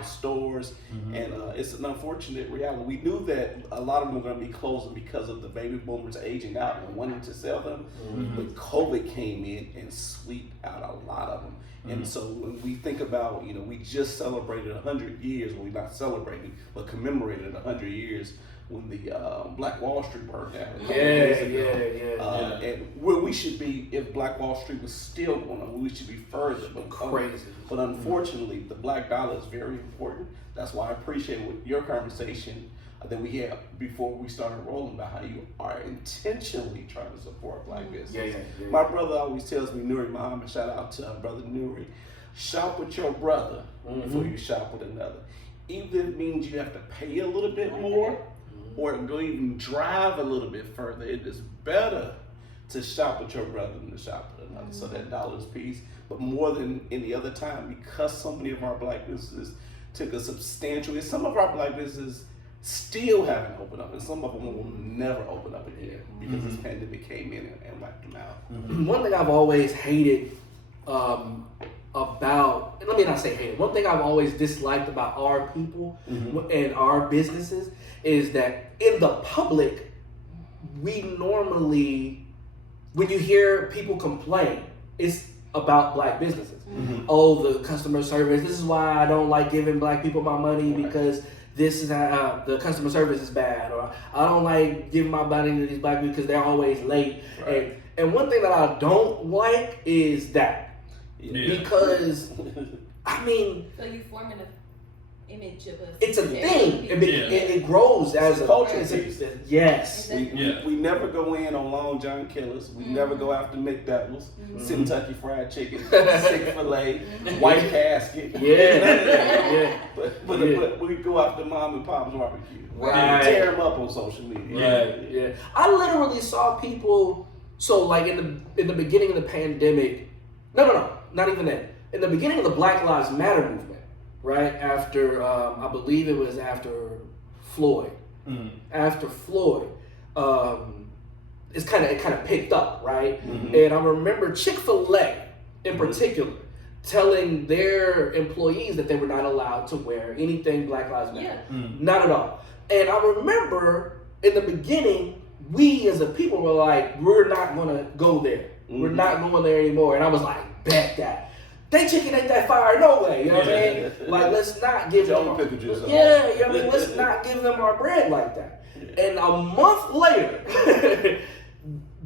stores, and it's an unfortunate reality. We knew that a lot of them were going to be closing because of the baby boomers aging out and wanting to sell them, but COVID came in and swept out a lot of them. And so when we think about, we just celebrated 100 years, well, we're not celebrating, but commemorated 100 years when the Black Wall Street burned down. Yeah. And where we should be, if Black Wall Street was still going on, we should be further. But crazy. But unfortunately, the Black dollar is very important. That's why I appreciate your conversation that we had before we started rolling about how you are intentionally trying to support Black business. Yeah. My brother always tells me, Nuri Muhammad, shout out to brother Nuri, shop with your brother before you shop with another. Even if it means you have to pay a little bit more, or go even drive a little bit further, it is better to shop with your brother than to shop with another. So that dollar's piece, but more than any other time, because so many of our Black businesses took a substantial, and some of our Black businesses still haven't opened up, and some of them will never open up again because this pandemic came in and wiped them out. One thing I've always hated about, let me not say hated, one thing I've always disliked about our people and our businesses is that in the public, we normally, when you hear people complain, it's about Black businesses. Oh, the customer service, this is why I don't like giving Black people my money because this is the customer service is bad, or I don't like giving my money to these Black people because they're always late. And one thing that I don't like is that. Because, I mean... So you forming an image of us. It's a thing. It grows as a culture. Yes. We never go in on Long John Killers. We never go after McDoubles, Kentucky Fried Chicken, Chick-fil-A, White Casket. Yeah. But we go after Mom and Pop's barbecue. Right. Tear them up on social media. Right. Yeah. I literally saw people. So like in the beginning of the pandemic. No. Not even that. In the beginning of the Black Lives Matter movement, right after I believe it was after Floyd. After Floyd, it kind of picked up, right? And I remember Chick-fil-A in particular telling their employees that they were not allowed to wear anything Black Lives Matter. Not at all. And I remember in the beginning, we as a people were like, we're not gonna go there. We're not going there anymore. And I was like, bet that. They chicken ain't that fire, no way. You know what I mean? Like, let's not give them let's not give them our bread like that. And a month later,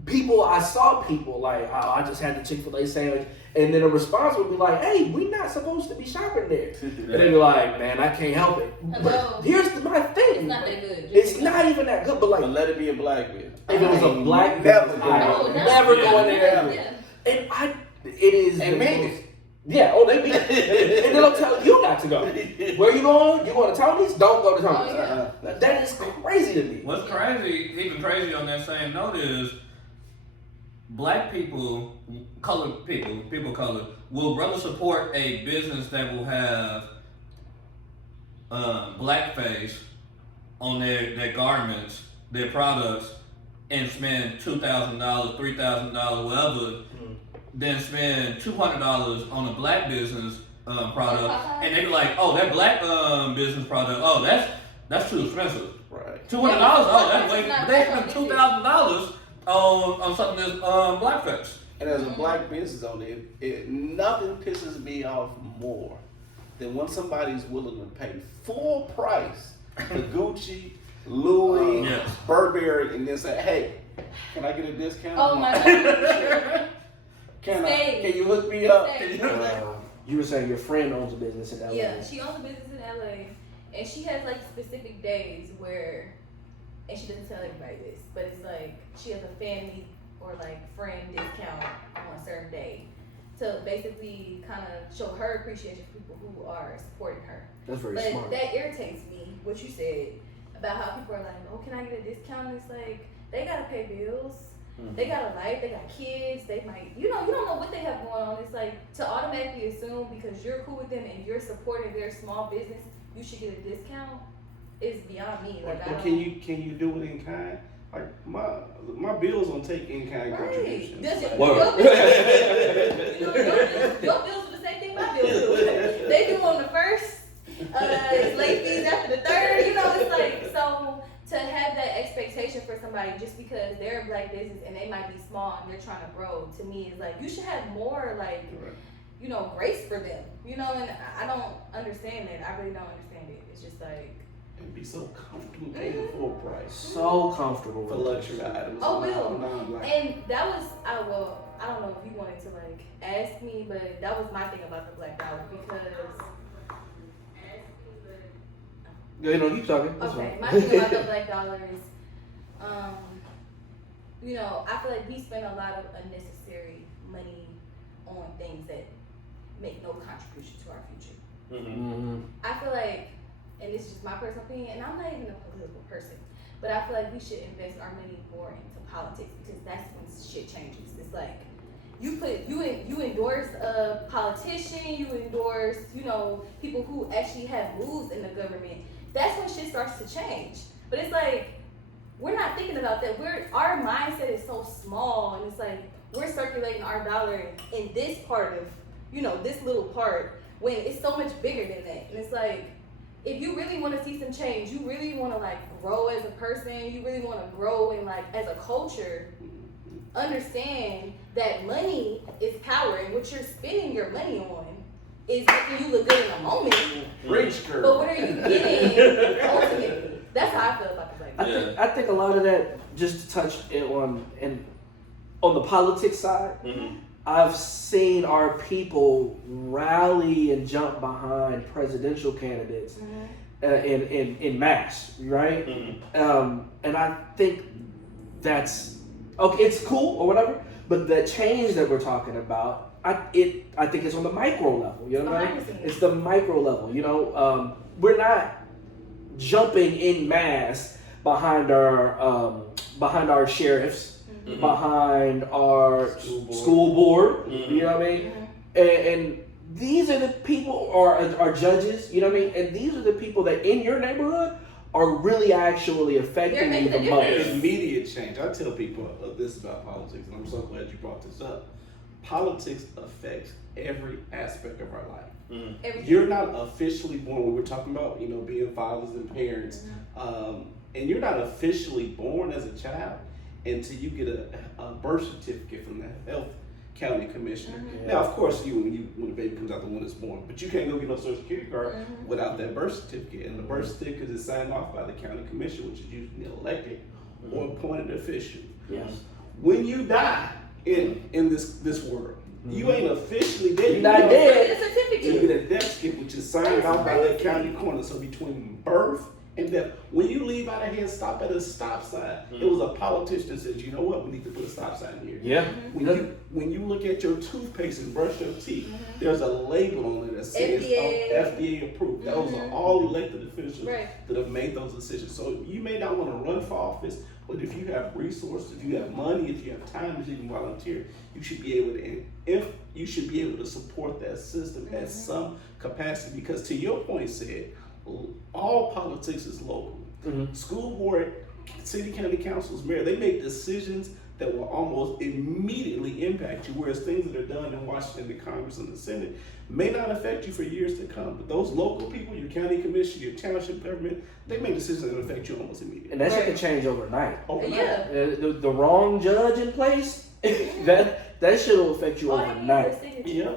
I saw people like, oh, I just had the Chick-fil-A sandwich. And then a response would be like, hey, we're not supposed to be shopping there. And they'd be like, man, I can't help it. But here's my thing. It's not that good. It's not even that good, but like. But let it be a Black business. If it was a Black business, I would never go in there. And it is. And maybe. Yeah, they mean it. And they'll tell you not to go. Where you going? You going to Tony's? Don't go to Tony's. That is crazy to me. What's crazy, even crazy on that same note is Black people, colored people colored, will rather support a business that will have blackface on their garments, their products, and spend $2,000, $3,000, whatever, than spend $200 on a Black business product, and they be like, oh, that Black business product, oh, that's too expensive. Right. $200, oh, that's way. They spend $2,000 on something that's blackface. And as a black business owner, nothing pisses me off more than when somebody's willing to pay full price for Gucci, Louis, Yes. Burberry, and then say, "Hey, can I get a discount? Oh my God. Can Stay. you hook me up?" Stay. You were saying your friend owns a business in LA. Yeah, she owns a business in LA, and she has like specific days where, and she doesn't tell everybody this, but it's like she has a family or like friend discount on a certain day to basically kind of show her appreciation for people who are supporting her. That's very But smart. that irritates me, what you said about how people are like, oh, can I get a discount? And it's like, they gotta pay bills. They got a life, they got kids, they might, you don't know what they have going on. It's like to automatically assume because you're cool with them and you're supporting their small business, you should get a discount is beyond me. Like, I Or don't, can you do it in kind? Like my bills don't take in kind right. contributions. Does it, Like, Word. your bills, your bills are the same thing my bills do. They do on the first, it's late fees after the third, it's like, so to have that expectation for somebody just because they're a black business and they might be small and they're trying to grow, to me is like, you should have more like, grace for them, and I don't understand that. I really don't understand it. It's just like, and be so comfortable paying full price So comfortable for with it. luxury items. Oh, Will. Non-black. and that was, I don't know if you wanted to like ask me, but that was my thing about the Black Dollar because, Keep talking. That's okay, fine. my thing about the Black Dollar is, I feel like we spend a lot of unnecessary money on things that make no contribution to our future. Mm-hmm. I feel like, and this is just my personal opinion, and I'm not even a political person, but I feel like we should invest our money more into politics because that's when shit changes. It's like you endorse a politician, you endorse, people who actually have moves in the government. That's when shit starts to change. But it's like we're not thinking about that. Our mindset is so small, and it's like we're circulating our dollar in this part of, this little part when it's so much bigger than that. And it's like, if you really want to see some change, you really want to like grow as a person, you really want to grow in like as a culture, understand that money is power, and what you're spending your money on is making you look good in a moment. Rich girl. But what are you getting ultimately? That's how I feel about the Black Dollar. I think a lot of that, just to touch it on the politics side, I've seen our people rally and jump behind presidential candidates in mass, right? And I think that's okay. It's cool or whatever, but the change that we're talking about, I think it's on the micro level. You know what I mean? It's the micro level. We're not jumping in mass behind our sheriffs. Behind our school board, you know what I mean? And these are the people, or our judges, you know what I mean? And these are the people that in your neighborhood are really actually affecting you the most. Immediate change. I tell people this about politics, and I'm so glad you brought this up. Politics affects every aspect of our life. You're not officially born, when we're talking about, being fathers and parents, and you're not officially born as a child until you get a birth certificate from the health county commissioner. Now, of course, when the baby comes out the womb, it's born, but you can't go get no social security card without that birth certificate. And the birth certificate is signed off by the county commissioner, which is usually an elected or appointed official. Yes. When you die in this world, you ain't officially dead. You're not dead. It's a certificate. You get a death certificate, which is signed off by the county coroner. So between birth and death, when you leave out of here and stop at a stop sign, it was a politician that said, you know what, we need to put a stop sign here. Yeah. When you look at your toothpaste and brush your teeth, there's a label on it that says FDA approved. Those are all elected officials that have made those decisions. So you may not want to run for office, but if you have resources, if you have money, if you have time, if you can volunteer, you should be able to support that system at some capacity. Because to your point, said, all politics is local. School board, city, county councils, mayor, they make decisions that will almost immediately impact you, whereas things that are done in Washington, the Congress, and the Senate may not affect you for years to come. But those local people, your county commission, your township government, they make decisions that affect you almost immediately. And that shit can change overnight. Yeah. The wrong judge in place, that shit will affect you All they need overnight. is a signature.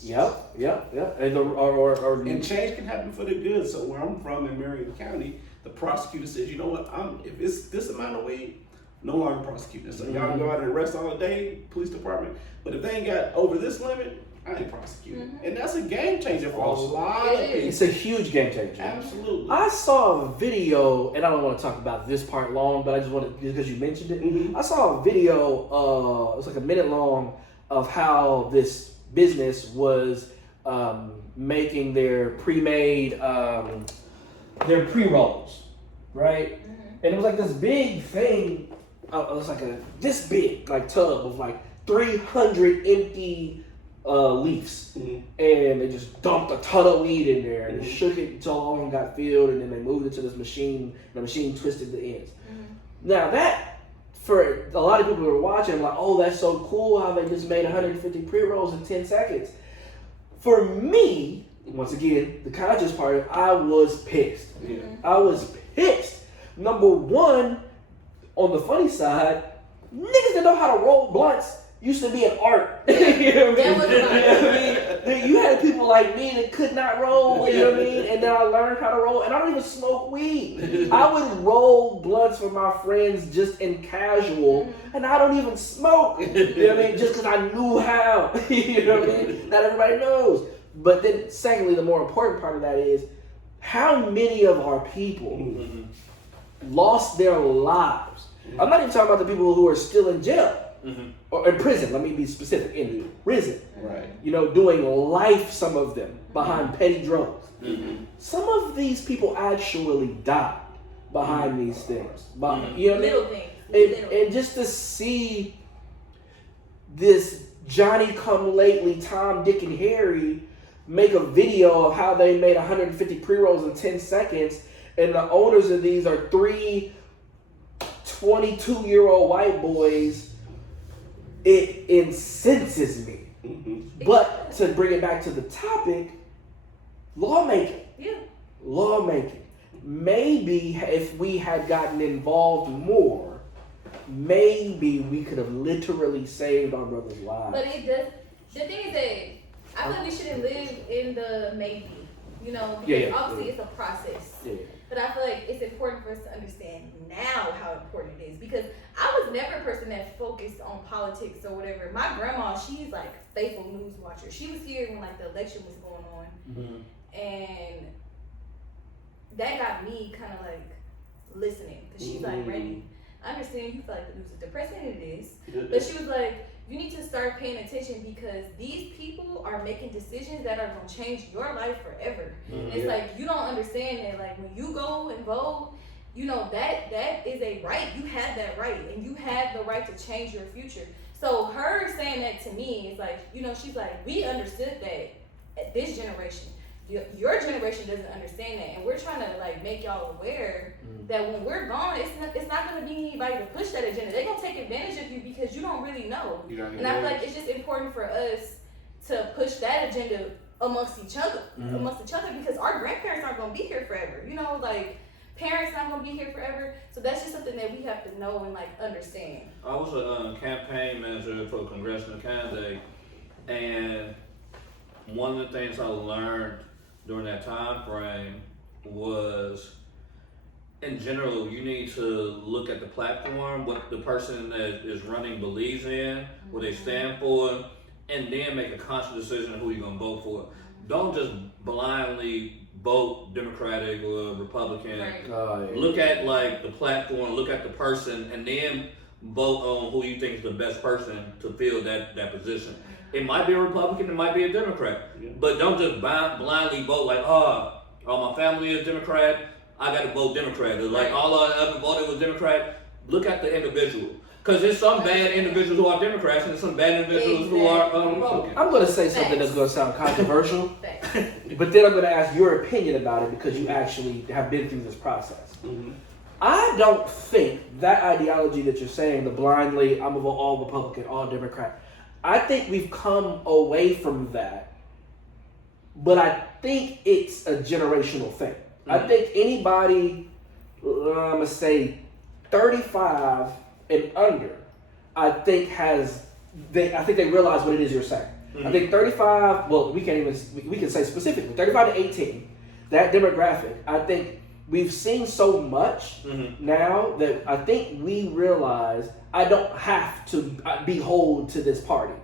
Yep. And change can happen for the good. So where I'm from in Marion County, the prosecutor says, you know what, if it's this amount of weed, no longer prosecuting. So y'all can go out and arrest all day, police department. But if they ain't got over this limit, I ain't prosecuting. And that's a game changer for a lot of people. it's a huge game changer. Absolutely. I saw a video, and I don't want to talk about this part long, but I just want to, because you mentioned it. I saw a video, it was like a minute long, of how this business was making their pre-made, their pre-rolls, right? And it was like this big thing, it was like this big, like tub of like 300 empty leaves, and they just dumped a ton of weed in there, and they shook it until all of them got filled, and then they moved it to this machine, and the machine twisted the ends. Now that, for a lot of people who were watching, I'm like, oh, that's so cool how they just made 150 pre-rolls in 10 seconds. For me, once again, the conscious part, I was pissed. I was pissed. Number one, on the funny side, niggas that know how to roll blunts used to be an art. You know what I mean? You had people like me that could not roll, you know what I mean? And then I learned how to roll, and I don't even smoke weed. I would roll blunts for my friends just in casual, and I don't even smoke. You know what I mean? Just because I knew how. You know what I mean? Not everybody knows. But then, secondly, the more important part of that is how many of our people lost their lives. I'm not even talking about the people who are still in jail. Or in prison, let me be specific, in prison. Right. You know, doing life, some of them, behind petty drugs. Some of these people actually died behind these things. You know what I mean? Little things. And just to see this Johnny come lately, Tom, Dick, and Harry make a video of how they made 150 pre-rolls in 10 seconds, and the owners of these are 3 22-year-old white boys, it incenses me. But to bring it back to the topic, lawmaking. Lawmaking. Maybe if we had gotten involved more, maybe we could have literally saved our brothers' lives. But it does. The thing is that I feel like we shouldn't live in the maybe, you know, because obviously it's a process. But I feel like it's important for us to understand now how important it is, because I was never a person that focused on politics or whatever. My grandma, she's like faithful news watcher. She was here when like the election was going on, and that got me kind of like listening, because she's like, Randy, I understand you feel like the news is depressing, and it is, but she was like, you need to start paying attention, because these people are making decisions that are going to change your life forever. It's like, you don't understand that, like, when you go and vote, you know, that is a right. You have that right, and you have the right to change your future. So her saying that to me is like, you know, she's like, we understood that at this generation. Your generation doesn't understand that, and we're trying to like make y'all aware that when we're gone, it's not going to be anybody to push that agenda. They're going to take advantage of you because you don't really know. And I feel like it's just important for us to push that agenda amongst each other, because our grandparents aren't going to be here forever. You know, like parents not going to be here forever. So that's just something that we have to know and like understand. I was a campaign manager for a congressional candidate, and one of the things I learned during that time frame was, in general, you need to look at the platform, what the person that is running believes in, what they stand for, and then make a conscious decision of who you're going to vote for. Don't just blindly vote Democratic or Republican. Look at like the platform, look at the person, and then vote on who you think is the best person to fill that position. It might be a Republican, it might be a Democrat, but don't just blindly vote like, my family is Democrat, I got to vote Democrat. Or like all I ever voted was Democrat. Look at the individual, because there's some bad individuals who are Democrats and some bad individuals who are Republicans. I'm going to say something that's going to sound controversial, but then I'm going to ask your opinion about it, because you actually have been through this process. I don't think that ideology that you're saying, the blindly, I'm going to vote all Republican, all Democrat, I think we've come away from that, but I think it's a generational thing. I think anybody, I'm going to say 35 and under, I think they realize what it is you're saying. I think 35. Well, we can say specifically 35 to 18. That demographic. I think we've seen so much now that I think we realize I don't have to behold to this party.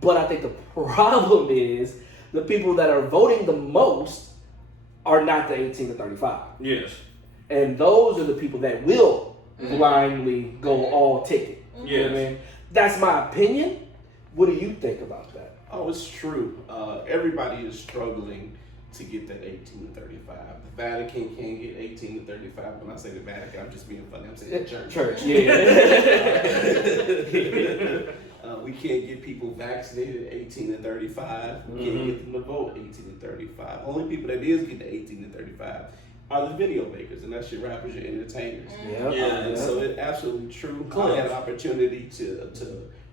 But I think the problem is the people that are voting the most are not the 18 to 35. Yes. And those are the people that will blindly go all ticket. You know what I mean? That's my opinion. What do you think about that? Oh, it's true. Everybody is struggling to get that 18 to 35. The Vatican can't get 18 to 35. When I say the Vatican, I'm just being funny. I'm saying the church. Church, yeah. We can't get people vaccinated at 18 to 35. We can't get them to vote 18 to 35. Only people that is getting 18 to 35 are the video makers, and that's your rappers, your entertainers. And so it's absolutely true. I had an opportunity to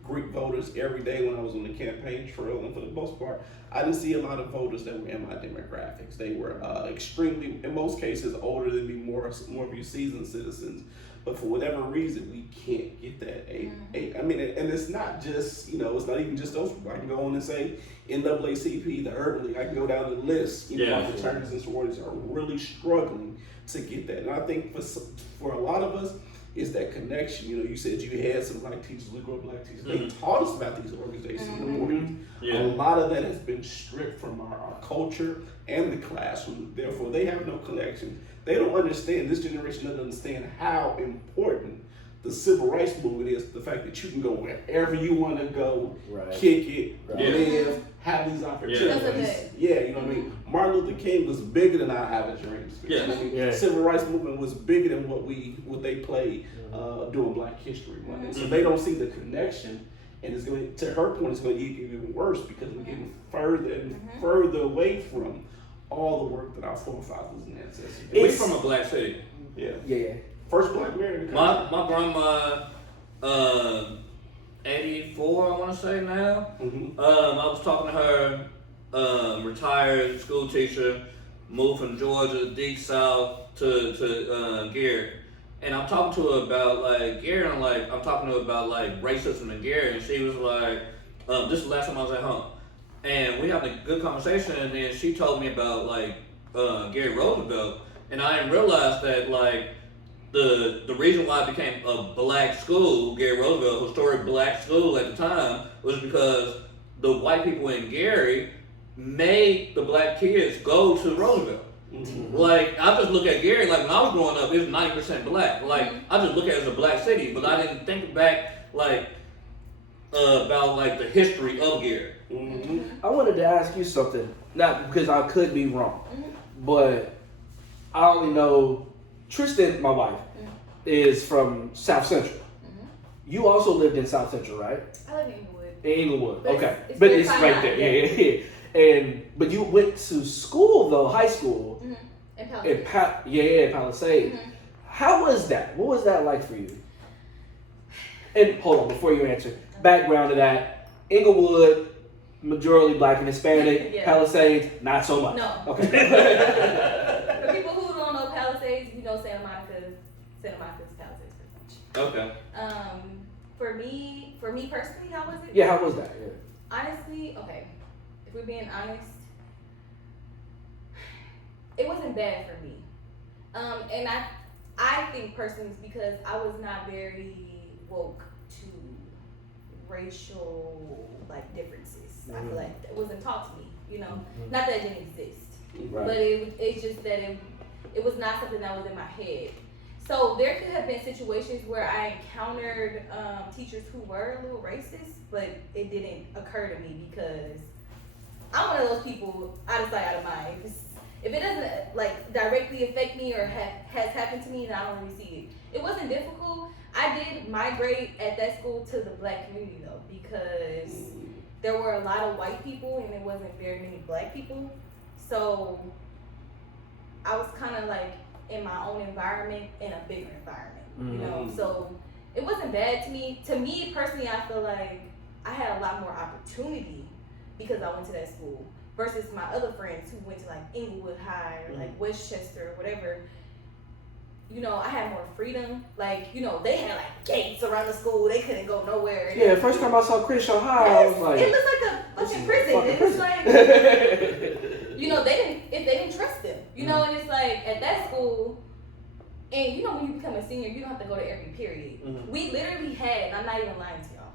greet voters every day when I was on the campaign trail, and for the most part, I didn't see a lot of voters that were in my demographics. They were extremely, in most cases, older than me, more of you seasoned citizens. But for whatever reason, we can't get that eight. I mean, and it's not just, it's not even just those people. I can go on and say NAACP, the Urban League. I can go down the list. Our fraternities and sororities are really struggling to get that. And I think for a lot of us, is that connection. You said you had some black teachers, liberal black teachers. They taught us about these organizations in the 40s. A lot of that has been stripped from our culture and the classroom. Therefore, they have no connection. They don't understand, this generation doesn't understand how important the civil rights movement is. The fact that you can go wherever you want to go, kick it, live, have these opportunities. You know what I mean? Martin Luther King was bigger than our average dreams. Civil rights movement was bigger than what they played during Black History Month. So they don't see the connection, and it's going to her point, it's going to get even worse because we're getting further and further away from all the work that our forefathers and ancestors did. We from a black city. First black mayor in the country. My grandma, 84, I want to say now. I was talking to her, retired school teacher, moved from Georgia, deep south to Gary. And I'm talking to her about Gary, and I'm talking to her about racism in Gary, and she was like, this is the last time I was at home. And we had a good conversation, and then she told me about Gary Roosevelt, and I didn't realize that the reason why it became a black school, Gary Roosevelt, historic black school at the time, was because the white people in Gary made the black kids go to Roosevelt. I just look at Gary, when I was growing up, it was 90% black. I just look at it as a black city, but I didn't think back about the history of Gary. I wanted to ask you something, not because I could be wrong, but I only know Tristan, my wife, is from South Central. You also lived in South Central, right? I live in Inglewood. In Inglewood, But okay. it's It's right there, But you went to school though, high school, in Palisades. in Palisades. How was that? What was that like for you? And hold on, before you answer, background to that, Inglewood, majority black and Hispanic, Palisades, not so much. No. Okay. For people who don't know Palisades, Santa Monica's Palisades pretty much. Okay. For me personally, how was it? Yeah, how was that? Yeah. Honestly, okay. If we're being honest, it wasn't bad for me. And I think personally it's because I was not very woke to racial differences. I feel like it wasn't taught to me, Not that it didn't exist, but it's just that it was not something that was in my head. So there could have been situations where I encountered teachers who were a little racist, but it didn't occur to me because I'm one of those people out of sight, out of mind. If it doesn't directly affect me or has happened to me, then I don't really see it. It wasn't difficult. I did migrate at that school to the black community though, because there were a lot of white people and there wasn't very many black people. So I was kind of in my own environment, in a bigger environment, So it wasn't bad to me. To me personally, I feel like I had a lot more opportunity because I went to that school versus my other friends who went to Inglewood High or Westchester or whatever. you know, I had more freedom. Like, you know, they had like gates around the school. They couldn't go nowhere. Yeah, first time I saw Crenshaw High, I was like, it looked like a fucking prison. fucking And prison. it's like, you know, they didn't trust them. You know, and it's like at that school, and you know, when you become a senior, you don't have to go to every period. Mhm. We literally had, and I'm not even lying to y'all,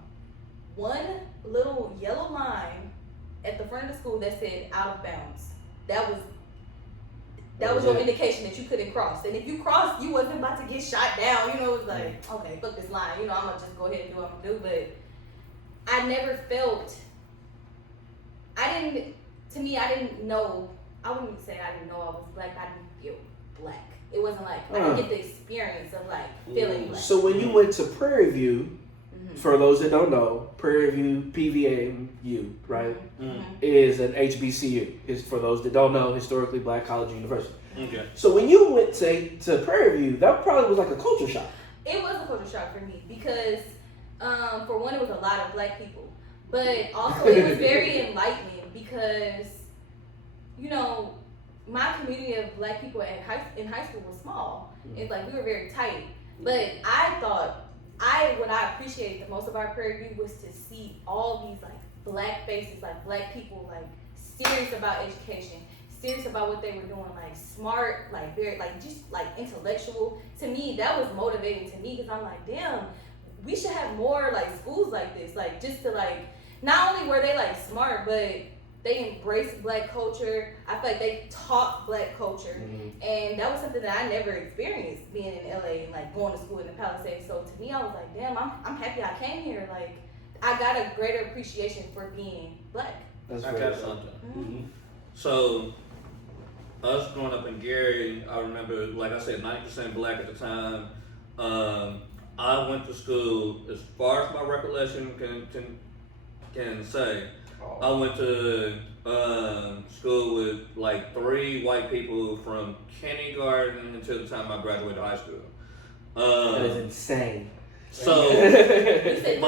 one little yellow line at the front of the school that said out of bounds. That was your indication that you couldn't cross. And if you crossed, you wasn't about to get shot down. You know, it was like, okay, fuck this line. You know, I'm gonna just go ahead and do what I'm gonna do. But I never felt, I didn't know, I wouldn't even say I didn't know I was black. I didn't feel black. It wasn't like, I didn't get the experience of like feeling black. So when you went to Prairie View, for those that don't know, Prairie View, PVAU, right, is an HBCU. It's for those that don't know, historically black college university. Okay. So when you went to Prairie View, that probably was like a culture shock. It was a culture shock for me because, for one, it was a lot of black people, but also it was very enlightening because, you know, my community of black people in high school was small. It's like we were very tight, but I thought what I appreciated the most about Prairie View was to see all these like black faces, like black people, like serious about education, serious about what they were doing, like smart, like very, like just like intellectual. To me, that was motivating to me because I'm like, damn, we should have more like schools like this, like just to like, not only were they like smart, but they embraced black culture. I feel like they taught black culture. And that was something that I never experienced being in LA and like going to school in the Palisades. So to me, I was like, damn, I'm happy I came here. Like, I got a greater appreciation for being black. That's I very got cool. something. So, us growing up in Gary, I remember, like I said, 90% black at the time. I went to school, as far as my recollection can say, I went to school with like 3 white people from kindergarten until the time I graduated high school. That is insane. So, You said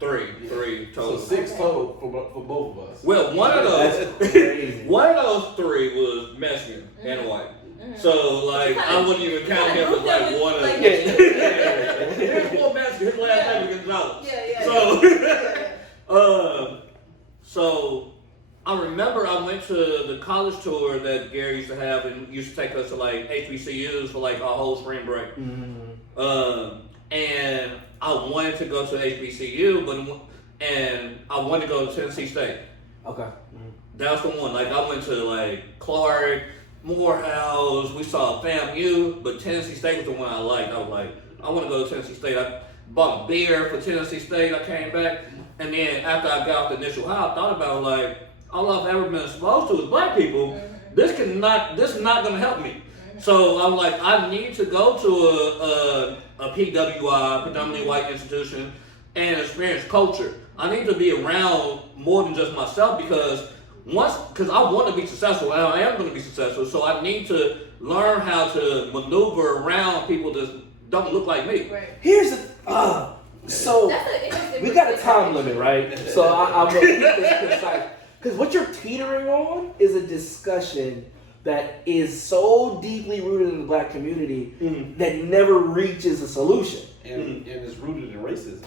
3? 3 total. So 6 total for both of us. Well, one of That's crazy. those 3 was Mexican and white. So like I wouldn't even count him as like one of them. There's 4 Mexicans. His last name is Gonzalez. So I remember I went to the college tour that Gary used to have and used to take us to like HBCUs for like our whole spring break. And I wanted to go to HBCU, and I wanted to go to Tennessee State. Okay. That's the one. Like I went to like Clark, Morehouse. We saw FAMU, but Tennessee State was the one I liked. I was like, I want to go to Tennessee State. I bought a beer for Tennessee State. I came back, and then after I got off the initial high, I thought about like all I've ever been exposed to is black people. This is not going to help me. So I'm like, I need to go to a PWI, predominantly white institution, and experience culture. I need to be around more than just myself because I want to be successful, and I am going to be successful. So I need to learn how to maneuver around people that don't look like me. Right. Here's so That's an interesting we got a perspective. time limit, right? So I'm gonna keep this concise because what you're teetering on is a discussion that is so deeply rooted in the black community that never reaches a solution. And it's rooted in racism.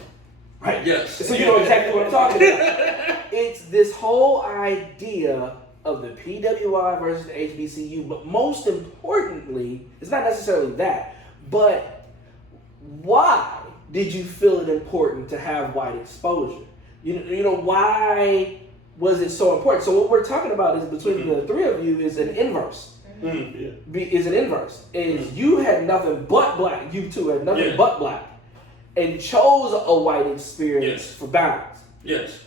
Right? Yes. So you know exactly what I'm talking about. It's this whole idea of the PWI versus the HBCU, but most importantly, it's not necessarily that, but why did you feel it important to have white exposure? You know, why was it so important? So what we're talking about is between the 3 of you is an inverse. Is an inverse. Is you had nothing but black. You two had nothing but black, and chose a white experience for balance. Yes.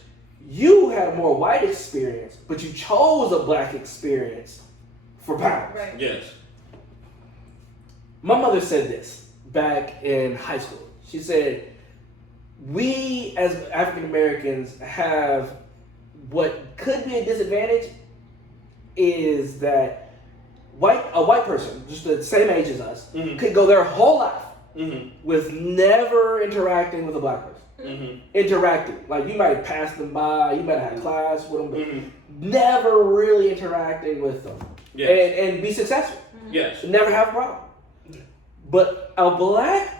You had a more white experience, but you chose a black experience for balance. Right. Yes. My mother said this back in high school. She said, we as African Americans have what could be a disadvantage is that a white person, just the same age as us, could go their whole life with never interacting with a black person. Interacting. Like you might pass them by, you might have had class with them, but never really interacting with them. Yes. And be successful. Yes. Never have a problem. But a black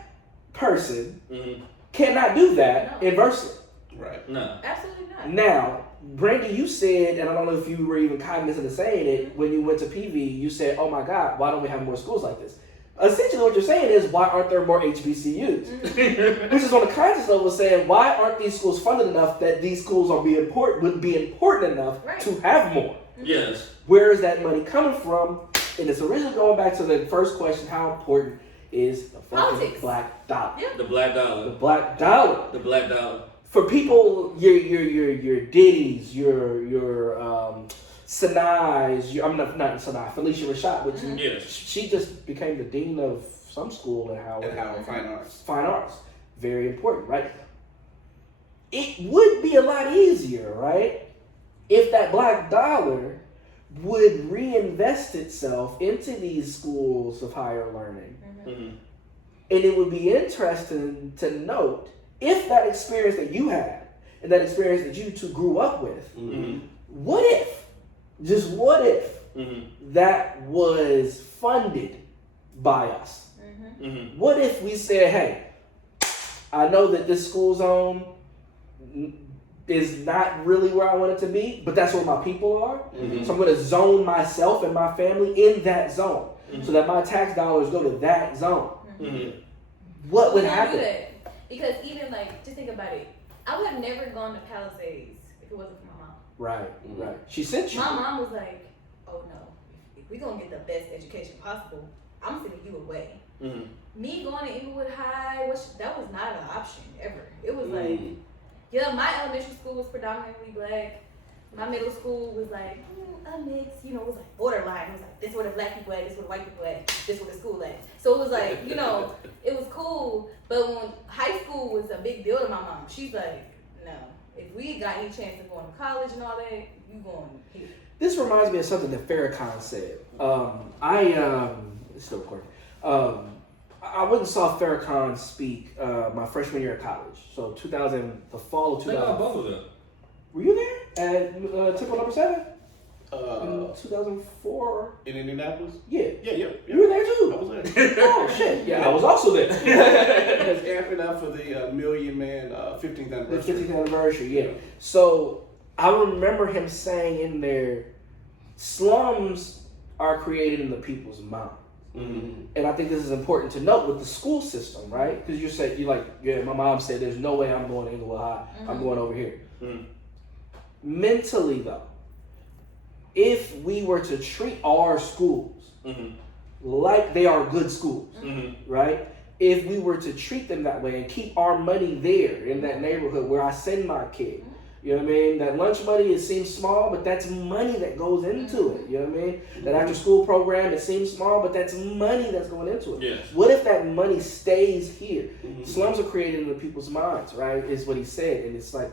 person Mm-hmm. cannot do that No. inversely. Right. No. Absolutely not. Now, Brandy, you said, and I don't know if you were even cognizant of saying it, when you went to PV, you said, oh my God, why don't we have more schools like this? Essentially what you're saying is, why aren't there more HBCUs? Which is on the conscious level saying, why aren't these schools funded enough that these schools would be important enough Right. to have more? Yes. Where is that money coming from? And it's originally going back to the first question, how important is the fucking Politics. black dollar? Yeah. The black The dollar. black dollar. The black dollar. For people, your Diddy's, your Sanai's, I'm not Sanai, Felicia Rashad, which Yes. she just became the dean of some school in Howard. And Howard Fine Arts. Fine arts. Very important, right? It would be a lot easier, right? If that black dollar would reinvest itself into these schools of higher learning. Mm-hmm. And it would be interesting to note if that experience that you had and that experience that you two grew up with, Mm-hmm. what if, just what if, Mm-hmm. that was funded by us? Mm-hmm. What if we said, hey, I know that this school zone is not really where I want it to be, but that's where my people are. Mm-hmm. So I'm going to zone myself and my family in that zone Mm-hmm. so that my tax dollars go to that zone. Mm-hmm. What would We don't happen? do that. Because even like, just think about it. I would have never gone to Palisades if it wasn't for my mom. Right, right. She sent you. My mom was like, "Oh no, if we're gonna get the best education possible, I'm sending you away." Mm-hmm. Me going to Inglewood High, that was not an option ever. It was like, Mm. yeah, my elementary school was predominantly black. My middle school was like a mix, it was like borderline. It was like this where the black people at, this where the white people at, this where the school at. So it was like, it was cool. But when high school was a big deal to my mom, she's like, no, if we got any chance of going to college and all that, you going here. This reminds me of something that Farrakhan said. It's still recording. I went and saw Farrakhan speak my freshman year of college. So the fall of They got 2000. both of them. Were you there at Temple Number 7 in Uh, 2004? in Indianapolis? Yeah. Yeah. You were there I too. was there. Oh shit! Yeah, I was also there. It's amping up for the Million Man 15th The anniversary. 50th anniversary, yeah. So I remember him saying in there, slums are created in the people's mind. Mm-hmm. And I think this is important to note with the school system, right? Because my mom said, there's no way I'm going to Inglewood High. I'm going over here. Mm-hmm. Mentally, though, if we were to treat our schools Mm-hmm. like they are good schools, Mm-hmm. right? If we were to treat them that way and keep our money there in that neighborhood where I send my kid, you know what I mean? That lunch money, it seems small, but that's money that goes into it. You know what I mean? That after school program, it seems small, but that's money that's going into it. Yes. What if that money stays here? Mm-hmm. Slums are created in the people's minds, right? Is what he said. And it's like,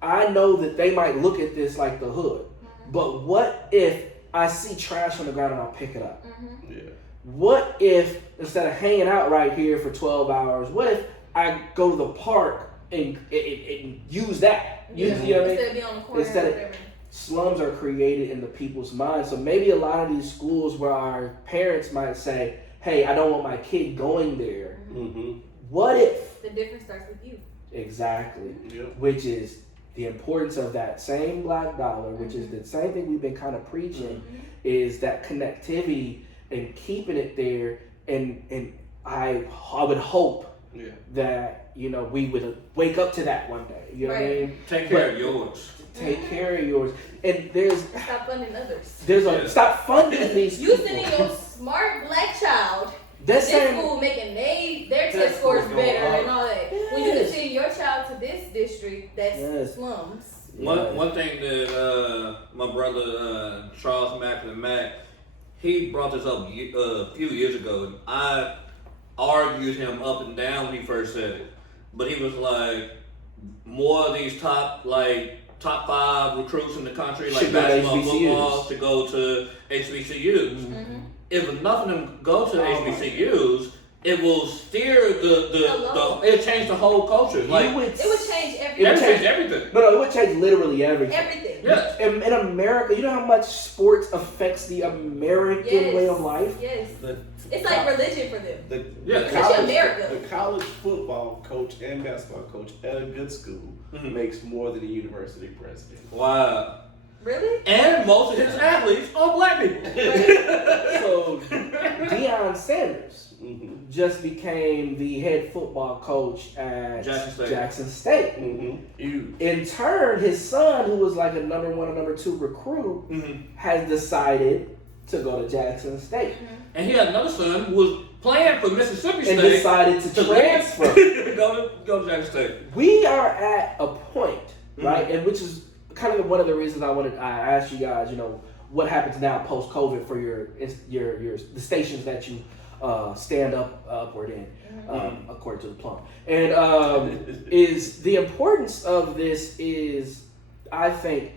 I know that they might look at this like the hood, but what if I see trash on the ground and I pick it up? Mm-hmm. Yeah. What if, instead of hanging out right here for 12 hours, what if I go to the park and use that? You know what I mean? Instead of being on the corner Instead or of- whatever. Slums are created in the people's minds. So maybe a lot of these schools where our parents might say, hey, I don't want my kid going there. Mm-hmm. What if? The difference starts with you. Exactly. Yep. Which is the importance of that same black dollar, which is the same thing we've been kind of preaching, is that connectivity and keeping it there. And I would hope Yeah. that, we would wake up to that one day. You know what I Right. mean? Take care of yours. Take care of yours. And there's Stop funding others. Yeah. stop funding these You people. sending your smart black child That's this saying school making their Test test scores scores better go up. and all that. When you can send your child to this district that's Yes. slums. One thing that my brother Charles Mack, he brought this up a few years ago, and I argued him up and down when he first said it. But he was like, more of these top 5 recruits in the country, like Should go to basketball, HBCUs. football, to go to HBCUs. Mm-hmm. If enough of them go to Oh my HBCUs, it will steer Hello. it'll change the whole culture. Like, You would, It would change It would it'll everything. change everything. no, it would change literally everything. Everything. Yes. In America, you know how much sports affects the American way of life? Yes. The It's like religion for them. Yeah. Especially America. The college football coach and basketball coach at a good school makes more than a university president. Wow. Really? And most of his athletes are black people. So Deion Sanders just became the head football coach at Jackson State. In turn, his son, who was like a number 1 or number 2 recruit, has decided to go to Jackson State. And he had another son who was playing for Mississippi State And decided to transfer. go to Jackson State. We are at a point, right, and which is kind of one of the reasons I asked you guys, what happens now post COVID for the stations that you stand upward in, according to the plumb. And is the importance of this is, I think,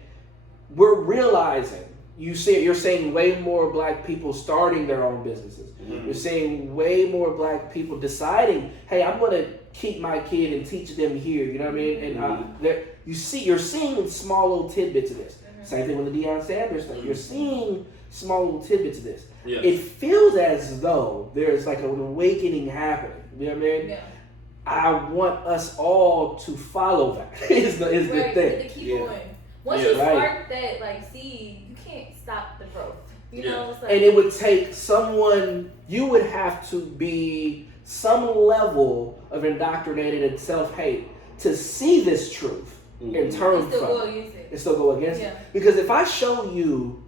we're realizing you're seeing way more black people starting their own businesses. You're seeing way more black people deciding, hey, I'm going to keep my kid and teach them here. You know what I mean? And you're seeing small little tidbits of this. Same thing with the Deion Sanders thing. You're seeing small little tidbits of this. Yes. It feels as though there's like an awakening happening. You know what I mean? Yeah. I want us all to follow that. is the Right, thing. to keep going. Once you start that like seed, you can't stop the growth. You know, it's like, And it would take someone. You would have to be some level of indoctrinated and self-hate to see this truth in terms and still of go against it. and still go against it. Because if I show you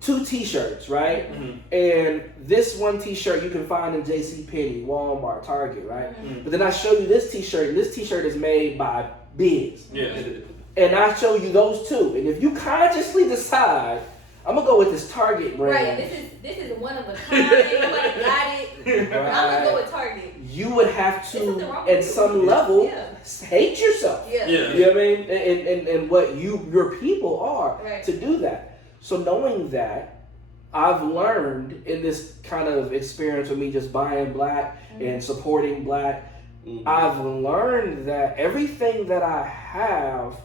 2 T-shirts, right, and this one T-shirt you can find in JCPenney, Walmart, Target, right, but then I show you this T-shirt, and this T-shirt is made by Biz, and I show you those 2, and if you consciously decide I'm gonna go with this Target brand, right? This is one of a kind. Nobody got it. But I'm gonna go with Target. You would have to, at some level, hate yourself. Yeah. You know what I mean? And what your people are Right. to do that. So knowing that, I've learned in this kind of experience of me just buying black and supporting black, I've learned that everything that I have,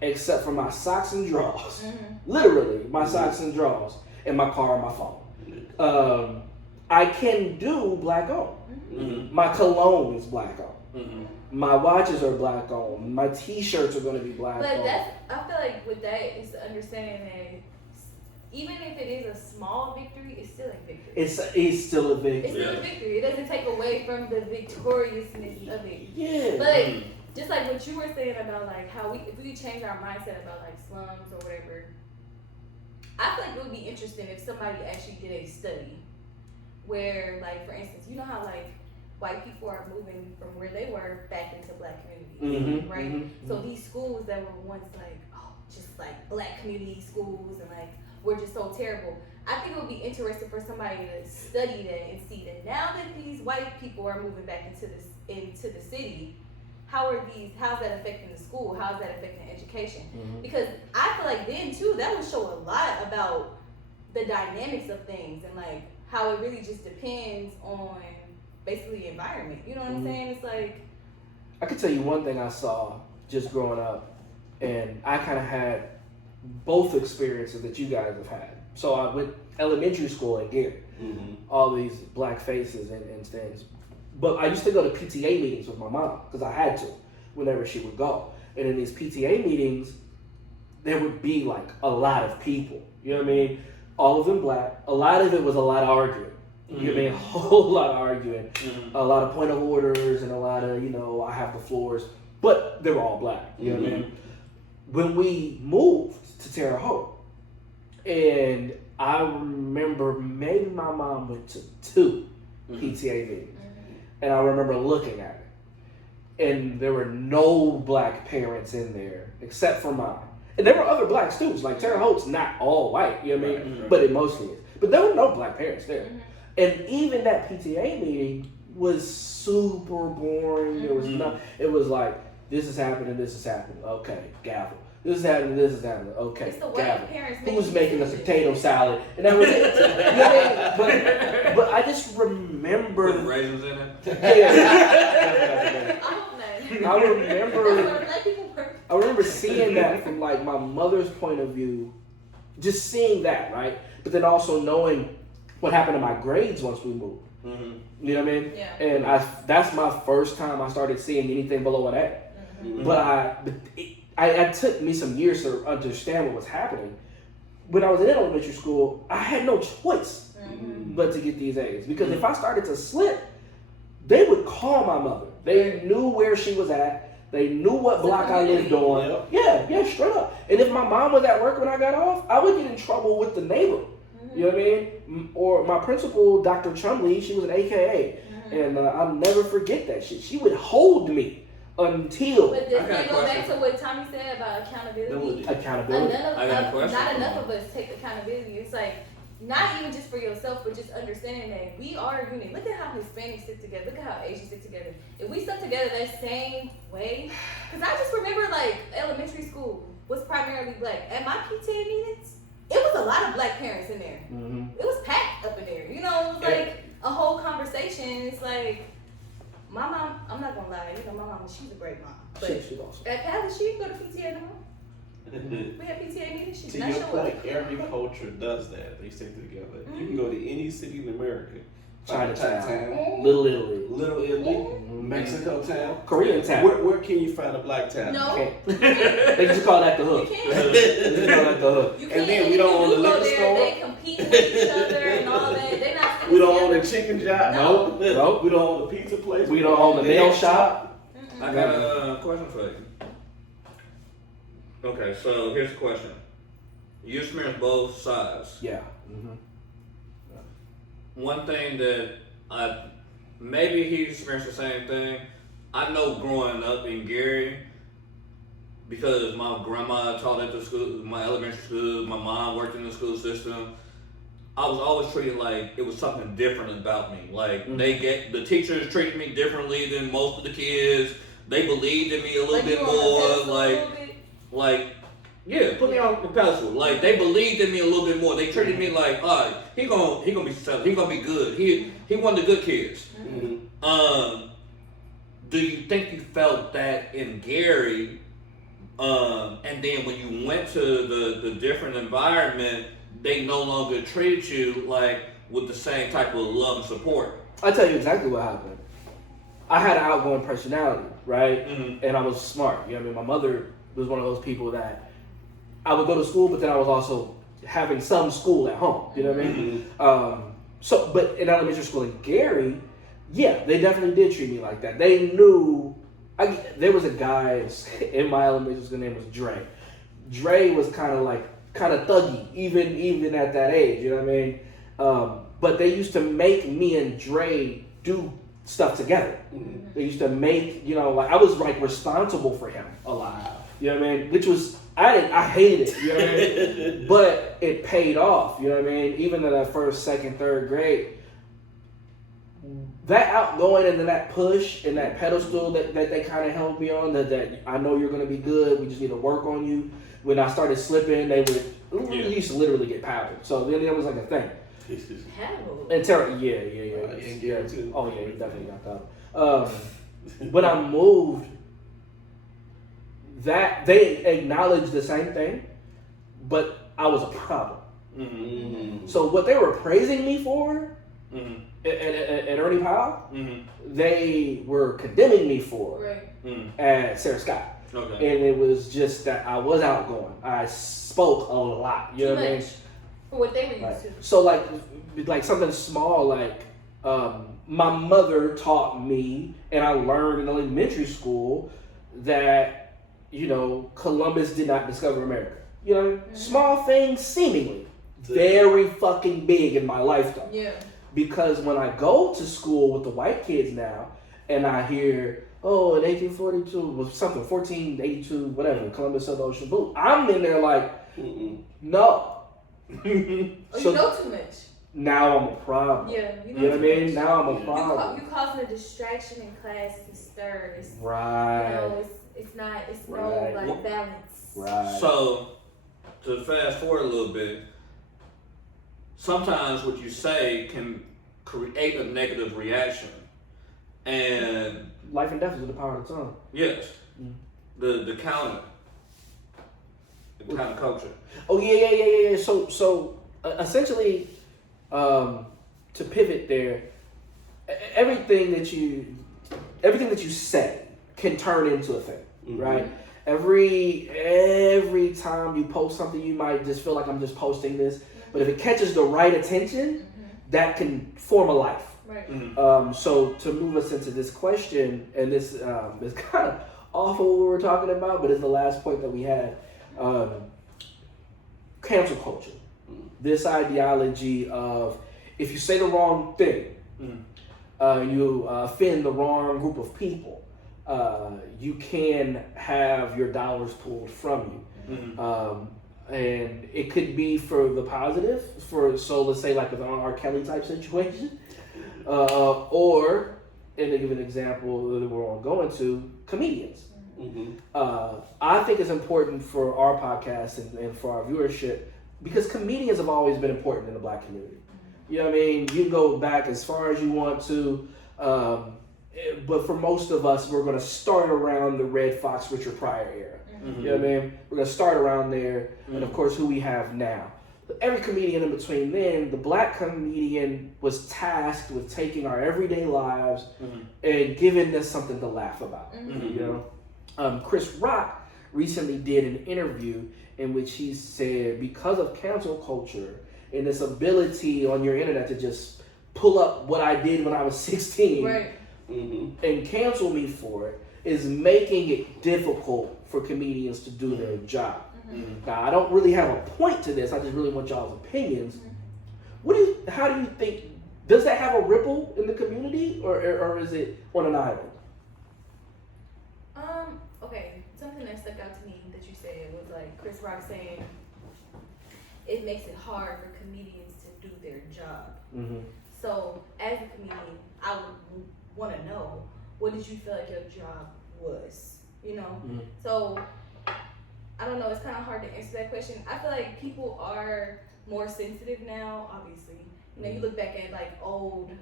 except for my socks and drawers, literally my socks and drawers, and my car and my phone, I can do black owned. My cologne is black owned. My watches are black owned. My T-shirts are going to be black owned. But I feel like with that, it's understanding that even if it is a small victory, it's still a victory. It's still a victory. It's still a victory. It doesn't take away from the victoriousness of it. Yeah. But just like what you were saying about like how if we change our mindset about like slums or whatever, I feel like it would be interesting if somebody actually did a study where, like, for instance, you know how like white people are moving from where they were back into black communities, right? So these schools that were once like, just like black community schools and like we're just so terrible. I think it would be interesting for somebody to study that and see that now that these white people are moving back into the city, how's that affecting the school? How's that affecting education? Because I feel like then too, that would show a lot about the dynamics of things and like how it really just depends on basically the environment. You know what I'm saying? It's like, I could tell you one thing I saw just growing up, and I kind of had both experiences that you guys have had. So I went elementary school again, all these black faces and things. But I used to go to PTA meetings with my mom because I had to whenever she would go. And in these PTA meetings, there would be like a lot of people. You know what I mean? All of them black. A lot of it was a lot of arguing. You know what I mean? A whole lot of arguing. A lot of point of orders and a lot of, I have the floors. But they were all black. You know what I mean? When we moved to Terre Haute, and I remember maybe my mom went to 2 PTA meetings. And I remember looking at it. And there were no black parents in there except for mine. And there were other black students. Like Terre Haute's not all white, you know what I mean? But it mostly is. But there were no black parents there. And even that PTA meeting was super boring. There was not. It was like, this is happening, this is happening. Okay, gavel. This is happening, this is happening. Okay, it's the white gavel. parents Who's making the potato salad? And that was it. You know what I mean? But I just remember. Put raisins in it. Yeah. I hope not. I remember. That's what black people work. I remember seeing that from like my mother's point of view, just seeing that, right? But then also knowing what happened to my grades once we moved. Mm-hmm. You know what I mean? Yeah. And that's my first time I started seeing anything below an A. Mm-hmm. But it took me some years to understand what was happening. When I was in elementary school, I had no choice but to get these A's. Because if I started to slip, they would call my mother. They knew where she was at. They knew what block I lived on. Yeah, straight up. And if my mom was at work when I got off, I would get in trouble with the neighbor. You know what I mean? Or my principal, Dr. Chumley, she was an AKA. And I'll never forget that shit. She would hold me until... But does that go back to what Tommy said about accountability? Accountability. Not enough of us take accountability. It's like, not even just for yourself, but just understanding that we are a unit. Look at how Hispanics stick together. Look at how Asians stick together. If we stuck together that same way, because I just remember like elementary school was primarily black. At my PTA meetings, it was a lot of black parents in there. It was packed up in there. You know, it was like a whole conversation. It's like, my mom, I'm not gonna lie, you know, my mom, she's a great mom. But She's awesome. at Palace, she didn't go to PTA no more. We had PTA meetings, she To did not your show point, up. every culture does that. They stick together. You can go to any city in America. Chinatown, Little Italy, Little Italy, Mexico town, Korean town. Where can you find a black town? No. They just call that the hook. You They just call that the hook. You And can't. then we don't own the You go liquor there, store. They compete with each other and all that. They not. We don't own the chicken shop. No. We don't own the pizza place. We don't own the nail shop. I got a question for you. Okay, so here's the question. You experience both sides. Yeah. One thing that maybe he experienced the same thing. I know growing up in Gary, because my grandma taught at the school, my elementary school, my mom worked in the school system. I was always treated like it was something different about me. Like the teachers treated me differently than most of the kids. They believed in me a little bit more. Yeah, put me on the pedestal. Like they believed in me a little bit more. They treated me like, he gonna be successful. He gonna be good. He one of the good kids. Do you think you felt that in Gary? And then when you went to the different environment, they no longer treated you like with the same type of love and support? I'll tell you exactly what happened. I had an outgoing personality, right? And I was smart. You know what I mean? My mother was one of those people that I would go to school, but then I was also having some school at home. You know what I mean? But in elementary school in Gary, yeah, they definitely did treat me like that. They knew. There was a guy in my elementary school name was Dre. Dre was kind of thuggy, even at that age. You know what I mean? But they used to make me and Dre do stuff together. They used to make, I was responsible for him a lot. You know what I mean? Which was, I hated it, you know what I mean? But it paid off, you know what I mean? Even in that first, second, third grade, that outgoing and then that push and that pedestal that they kind of held me on, that I know you're going to be good, we just need to work on you. When I started slipping, they used to literally get powdered. So then that was like a thing. And Terry, yeah. Too. Oh yeah, he definitely got that. When I moved, that they acknowledged the same thing, but I was a problem. So what they were praising me for at Ernie Powell, they were condemning me for at Sarah Scott. Okay. And it was just that I was outgoing. I spoke a lot. You know what I mean? For what they were used to. So like something small, like my mother taught me, and I learned in elementary school that Columbus did not discover America. Small things seemingly very fucking big in my life though. Yeah. Because when I go to school with the white kids now, and I hear, in 1842 was something 1482 whatever, Columbus sailed the ocean blue. I'm in there like, no. You know too much. Now I'm a problem. Yeah, you know what I mean? Now I'm a problem. You causing a distraction in class to stir. It's, right. It's no balance. Right. So to fast forward a little bit, sometimes what you say can create a negative reaction, and life and death is in the power of the tongue. Yes. The counter. the kind of culture. Oh yeah. So essentially, to pivot there, everything that you say can turn into a thing, right? Every time you post something, you might just feel like I'm just posting this, but if it catches the right attention, that can form a life. Right. So to move us into this question, and this is kind of off of what we were talking about, but it's the last point that we had. Cancel culture. This ideology of if you say the wrong thing, you offend the wrong group of people, you can have your dollars pulled from you. And it could be for the positive, so let's say like with an R. Kelly type situation, or, and to give an example that we're all going to, comedians. I think it's important for our podcast and for our viewership because comedians have always been important in the Black community. You know what I mean? You can go back as far as you want to, but for most of us, we're going to start around the Red Fox, Richard Pryor era. You know what I mean? We're going to start around there, and of course, who we have now. But every comedian in between then, the Black comedian was tasked with taking our everyday lives and giving us something to laugh about. You know, Chris Rock recently did an interview in which he said, because of cancel culture and this ability on your internet to just pull up what I did when I was 16 and cancel me for it, is making it difficult for comedians to do their job. Now, I don't really have a point to this. I just really want y'all's opinions. How do you think, does that have a ripple in the community or is it on an island? Okay, something that stuck out to me that you said was like Chris Rock saying it makes it hard for comedians to do their job. So as a comedian, I would want to know, what did you feel like your job was? You know? So I don't know, it's kind of hard to answer that question. I feel like people are more sensitive now, obviously. You know, you look back at like old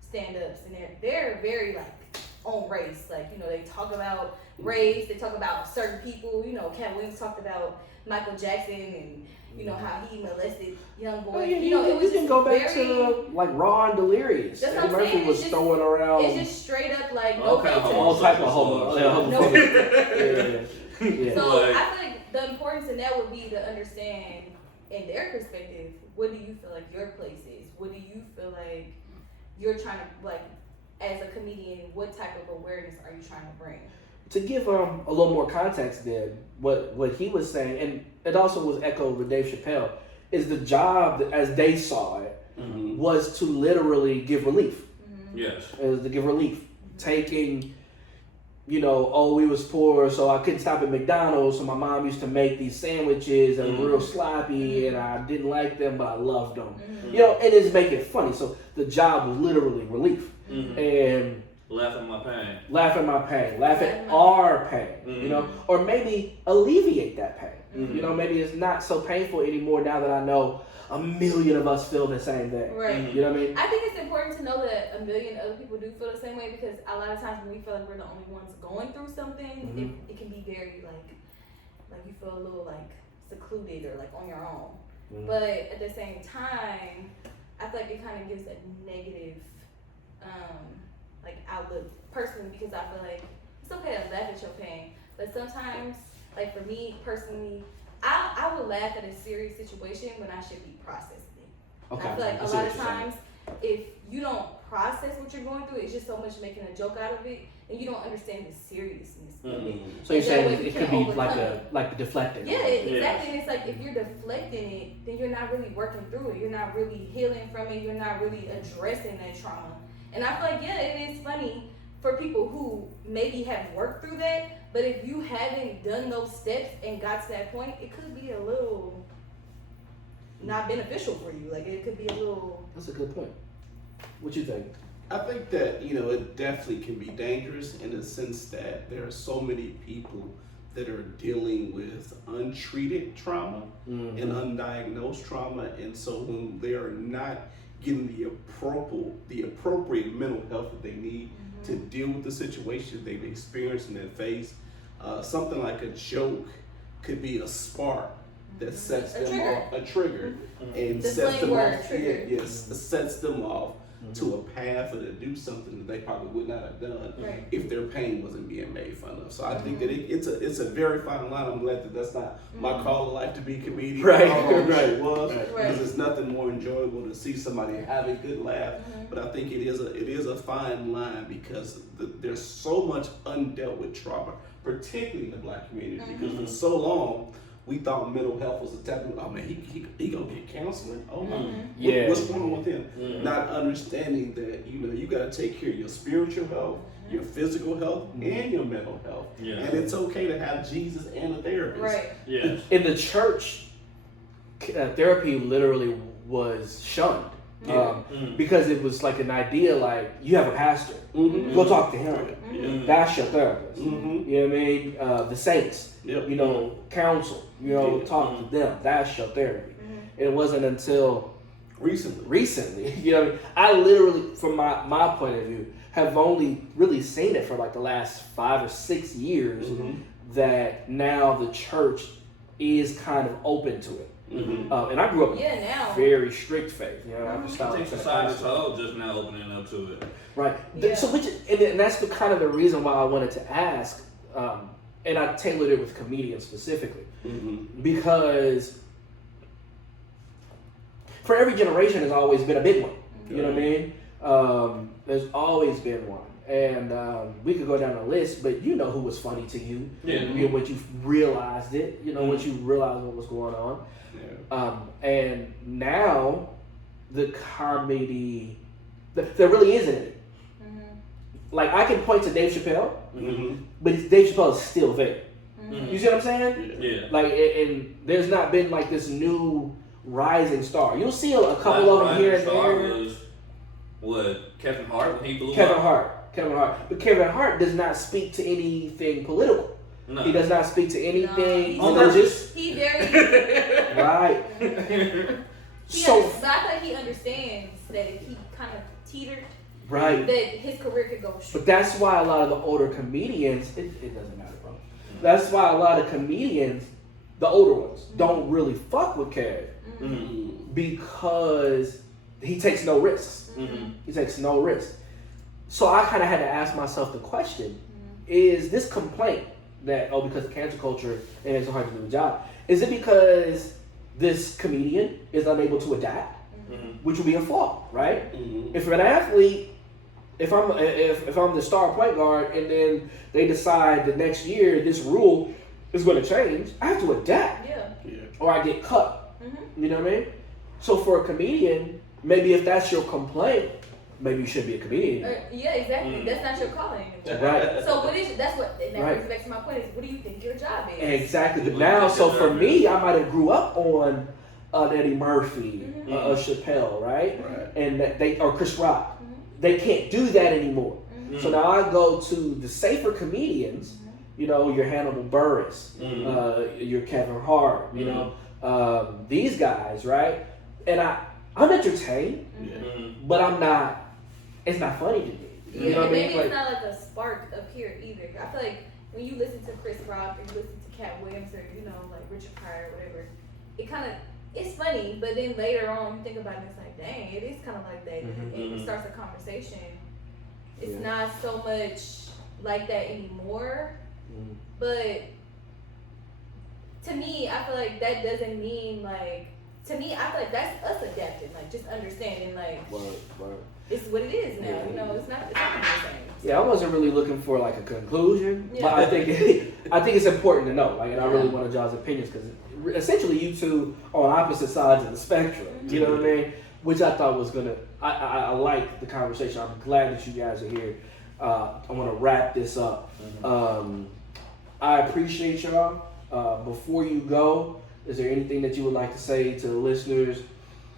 stand-ups and they're very like on race. Like, you know, they talk about race, they talk about certain people. You know, Cat Williams talked about Michael Jackson and, you know, how he molested young boys. Oh, yeah, you know, it was you can go back to like Raw and Delirious. That's Eddie what I'm Murphy saying. was throwing around It's just straight up like All no filter. all type of homophobic. Yeah. So Like, I feel like the importance in that would be to understand, in their perspective, what do you feel like your place is? What do you feel like you're trying to, like, as a comedian, what type of awareness are you trying to bring? To give a little more context then, what he was saying, and it also was echoed with Dave Chappelle, is the job, as they saw it, was to literally give relief. yes. It was to give relief. Taking, you know, oh, we was poor, so I couldn't stop at McDonald's, so my mom used to make these sandwiches that were real sloppy, and I didn't like them, but I loved them. You know, and it's making it funny. So the job was literally relief. And Laugh at my pain. laugh at our pain, you know, or maybe alleviate that pain. You know, maybe it's not so painful anymore now that I know 1 million of us feel the same thing. Right. You know what I mean? I think it's important to know that 1 million other people do feel the same way, because a lot of times when we feel like we're the only ones going through something, it can be very like you feel a little like secluded or like on your own. But at the same time, I feel like it kind of gives a negative like outlook personally, because I feel like it's okay to laugh at your pain, but sometimes, like for me personally, I would laugh at a serious situation when I should be processing it. Okay. I feel like I a see lot what of you're saying. times, if you don't process what you're going through, it's just so much making a joke out of it, and you don't understand the seriousness of it. So you're And that way saying you it could can be like overcome the deflecting. Yeah, exactly. And it's like if you're deflecting it, then you're not really working through it. You're not really healing from it. You're not really addressing that trauma. And I feel like, yeah, it is funny for people who maybe have worked through that, but if you haven't done those steps and got to that point, it could be a little not beneficial for you. Like, it could be a little... That's a good point. What you think? I think that, you know, it definitely can be dangerous in the sense that there are so many people that are dealing with untreated trauma and undiagnosed trauma, and so when they are not getting the appropriate mental health that they need to deal with the situation they've experienced in their face, something like a joke could be a spark that sets A them trigger. off, a trigger, and The sets slang them word, off. trigger. Yes, sets them off to a path or to do something that they probably would not have done Right. if their pain wasn't being made fun of. So I think that it's a very fine line. I'm glad that that's not my call in life to be a comedian. Right. Although it was, Right. because it's nothing more enjoyable to see somebody have a good laugh. But I think it is a fine line because there's so much undealt with trauma, particularly in the Black community, because for so long we thought mental health was a taboo. Oh man, he gonna get counseling. Oh my, Yeah. what's wrong with him? Not understanding that you got to take care of your spiritual health, your physical health, and your mental health. Yeah. And it's okay to have Jesus and a therapist. Right. Yes. In the church, therapy literally was shunned. Because it was like an idea, like you have a pastor, go talk to him. That's your therapist. You know what I mean? The saints, Yep. counsel, talk to them. That's your therapy. It wasn't until recently, I literally, from my point of view, have only really seen it for like the last 5 or 6 years that now the church is kind of open to it. And I grew up in now. very strict faith. I think society as a whole just now opening up to it. Right. Yeah. So, and that's kind of the reason why I wanted to ask, and I tailored it with comedians specifically, because for every generation has always been a big one. You know what I mean? There's always been one. And we could go down the list, but you know who was funny to you. Once you realized it, once you realized what was going on. And now the comedy, there really isn't any. Like I can point to Dave Chappelle, but Dave Chappelle is still there. You see what I'm saying? Yeah. Like, and there's not been like this new rising star. You'll see a couple of them here and there. Was what Kevin Hart when he blew Kevin up? Hart. But Kevin Hart does not speak to anything political. No. He does not speak to anything No, religious. He very. Right. But I feel like he understands that if he kind of teetered, Right. that his career could go straight. But that's why a lot of the older comedians, it doesn't matter, bro. That's why a lot of comedians, the older ones, don't really fuck with Kev. Because he takes no risks. He takes no risks. So I kind of had to ask myself the question, is this complaint that, because of cancel culture and it's so hard to do a job, is it because this comedian is unable to adapt? Which would be a flaw, right? If you're an athlete, if I'm the star point guard and then they decide the next year this rule is going to change, I have to adapt. Or I get cut. You know what I mean? So for a comedian, maybe if that's your complaint, maybe you should be a comedian. Yeah, exactly. That's not your calling. Right. So what is that Right. brings back to my point is, what do you think your job is? Exactly. But now, so for me, I might have grew up on Eddie Murphy, Chappelle, right? And or Chris Rock. They can't do that anymore. So now I go to the safer comedians, your Hannibal Buress, your Kevin Hart, these guys, right? And I'm entertained, but I'm not. It's not funny to me. Yeah, You know what I mean? maybe it's not like a spark up here either. I feel like when you listen to Chris Rock or you listen to Cat Williams or like Richard Pryor or whatever, it's funny, but then later on you think about it, it's like, dang, it is kind of like that. And it starts a conversation. It's not so much like that anymore, but to me, I feel like that doesn't mean like. To me, I feel like that's us adapting, like just understanding, like it's what it is now. It's not the same. Yeah, I wasn't really looking for like a conclusion, Yeah. but I think it's important to know. Like, and I really wanted y'all's opinions because essentially you two on opposite sides of the spectrum. You know what I mean? Which I thought was gonna. I like the conversation. I'm glad that you guys are here. I want to wrap this up. I appreciate y'all. Before you go, is there anything that you would like to say to the listeners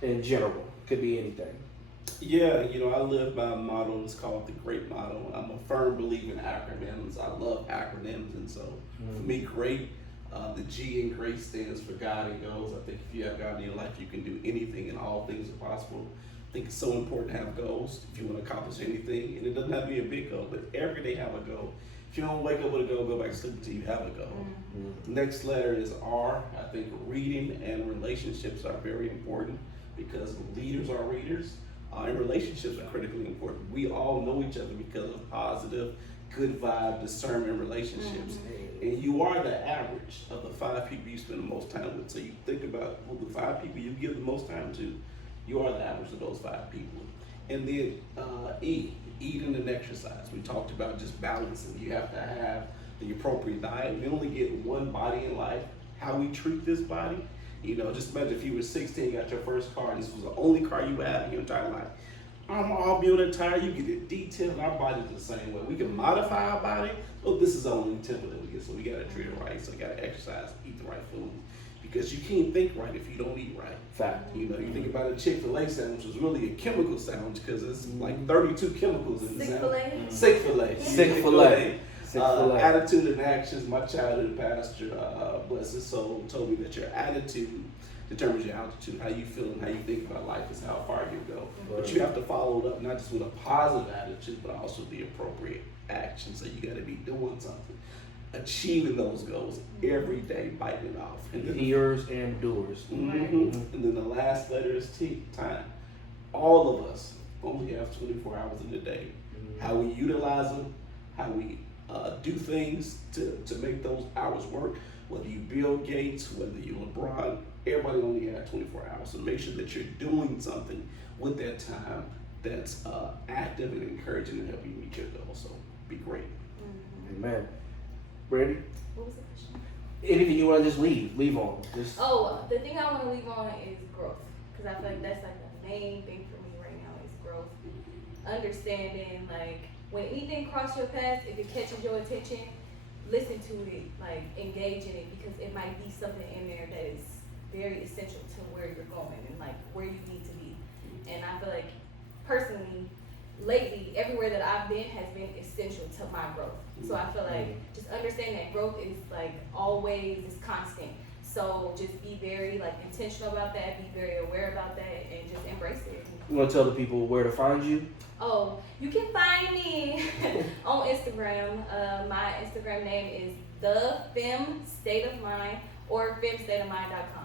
in general? Could be anything. Yeah, I live by a motto. It's called the GREAT motto. I'm a firm believer in acronyms. I love acronyms, and so for me, GREAT, the G in GREAT stands for God and goals. I think if you have God in your life, you can do anything, and all things are possible. I think it's so important to have goals if you want to accomplish anything, and it doesn't have to be a big goal, but every day have a goal. If If you don't wake up with a goal, go back to sleep until you have a goal. Next letter is R. I think reading and relationships are very important because leaders are readers. And relationships are critically important. We all know each other because of positive, good vibe, discernment relationships. And you are the average of the 5 people you spend the most time with. So you think about who the 5 people you give the most time to, you are the average of those 5 people. And then E, eating and exercise. We talked about just balancing. You have to have the appropriate diet. We only get one body in life. How we treat this body, just imagine if you were 16, got your first car, and this was the only car you had in your entire life. I'm all built tire, you get it detailed, our body's the same way. We can modify our body, but this is the only template that we get, so we gotta treat it right. So you gotta exercise, eat the right food. Because you can't think right if you don't eat right. Fact. You think about a Chick-fil-A sandwich, it's really a chemical sandwich because it's like 32 chemicals in the sandwich. Chick-fil-A. Attitude and actions. My childhood pastor, bless his soul, told me that your attitude determines your altitude. How you feel and how you think about life is how far you go. But you have to follow it up not just with a positive attitude, but also the appropriate action. So you got to be doing something, achieving those goals every day, biting it off. And then Hearers and doers. And then the last letter is T, time. All of us only have 24 hours in a day. How we utilize them, how we do things to make those hours work, whether you Bill Gates, whether you LeBron, everybody only has 24 hours. So make sure that you're doing something with that time that's active and encouraging and help you meet your goals. So be great. Amen. Brandy? What was the question? Anything you want to just leave on? Just The thing I want to leave on is growth, because I feel like that's like the main thing for me right now is growth. Understanding, like, when anything crosses your path, if it catches your attention, listen to it, like, engage in it, because it might be something in there that is very essential to where you're going and like where you need to be. And I feel like personally, lately, everywhere that I've been has been essential to my growth. So I feel like just understanding that growth is like always is constant. So just be very like intentional about that, be very aware about that, and just embrace it. you want to tell the people where to find you? Oh, you can find me on Instagram. My Instagram name is The Fem State of Mind or femstateofmind.com.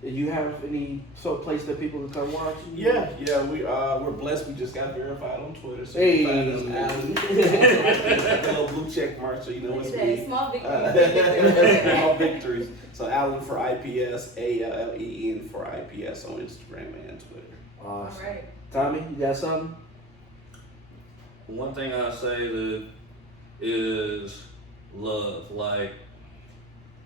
Do you have any place that people can come watch you? Yeah, we're blessed. We just got verified on Twitter, so Hey. you can find us Alan. Little blue check mark, so you know it's me. Small victories. Small victories. So Alan for IPS, ALLEN for IPS on Instagram and Twitter. Awesome. All right. Tommy, you got something? One thing I say that is love. Like,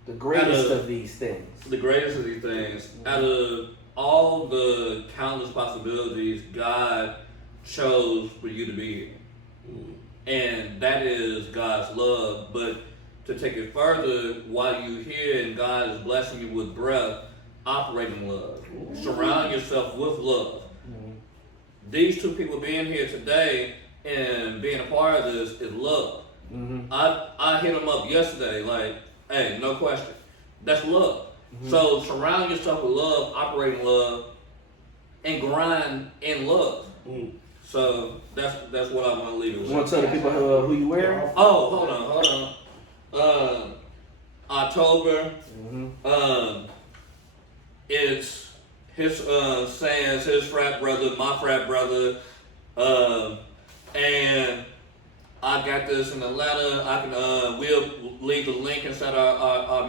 The greatest of these things. the greatest of these things, out of all the countless possibilities, God chose for you to be here. And that is God's love. But to take it further, while you're here and God is blessing you with breath, operate in love. Surround yourself with love. These two people being here today and being a part of this is love. I hit them up yesterday, like, hey, no question. That's love. So surround yourself with love, operate in love, and grind in love. So that's what I want to leave it with. You want to tell the people who you wearing? Oh, hold on. October. It's his Sans, his frat brother, my frat brother, and I got this in Atlanta. I can we'll leave the link inside our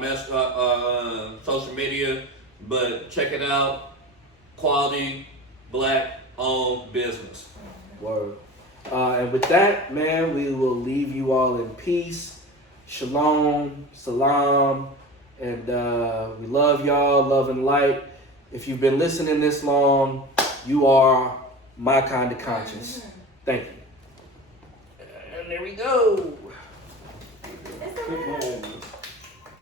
social media, but check it out. Quality Black owned business. Word. And with that, man, we will leave you all in peace. Shalom, salam, and we love y'all, love and light. If you've been listening this long, you are my kind of conscious. Thank you. And there we go. It's a wrap.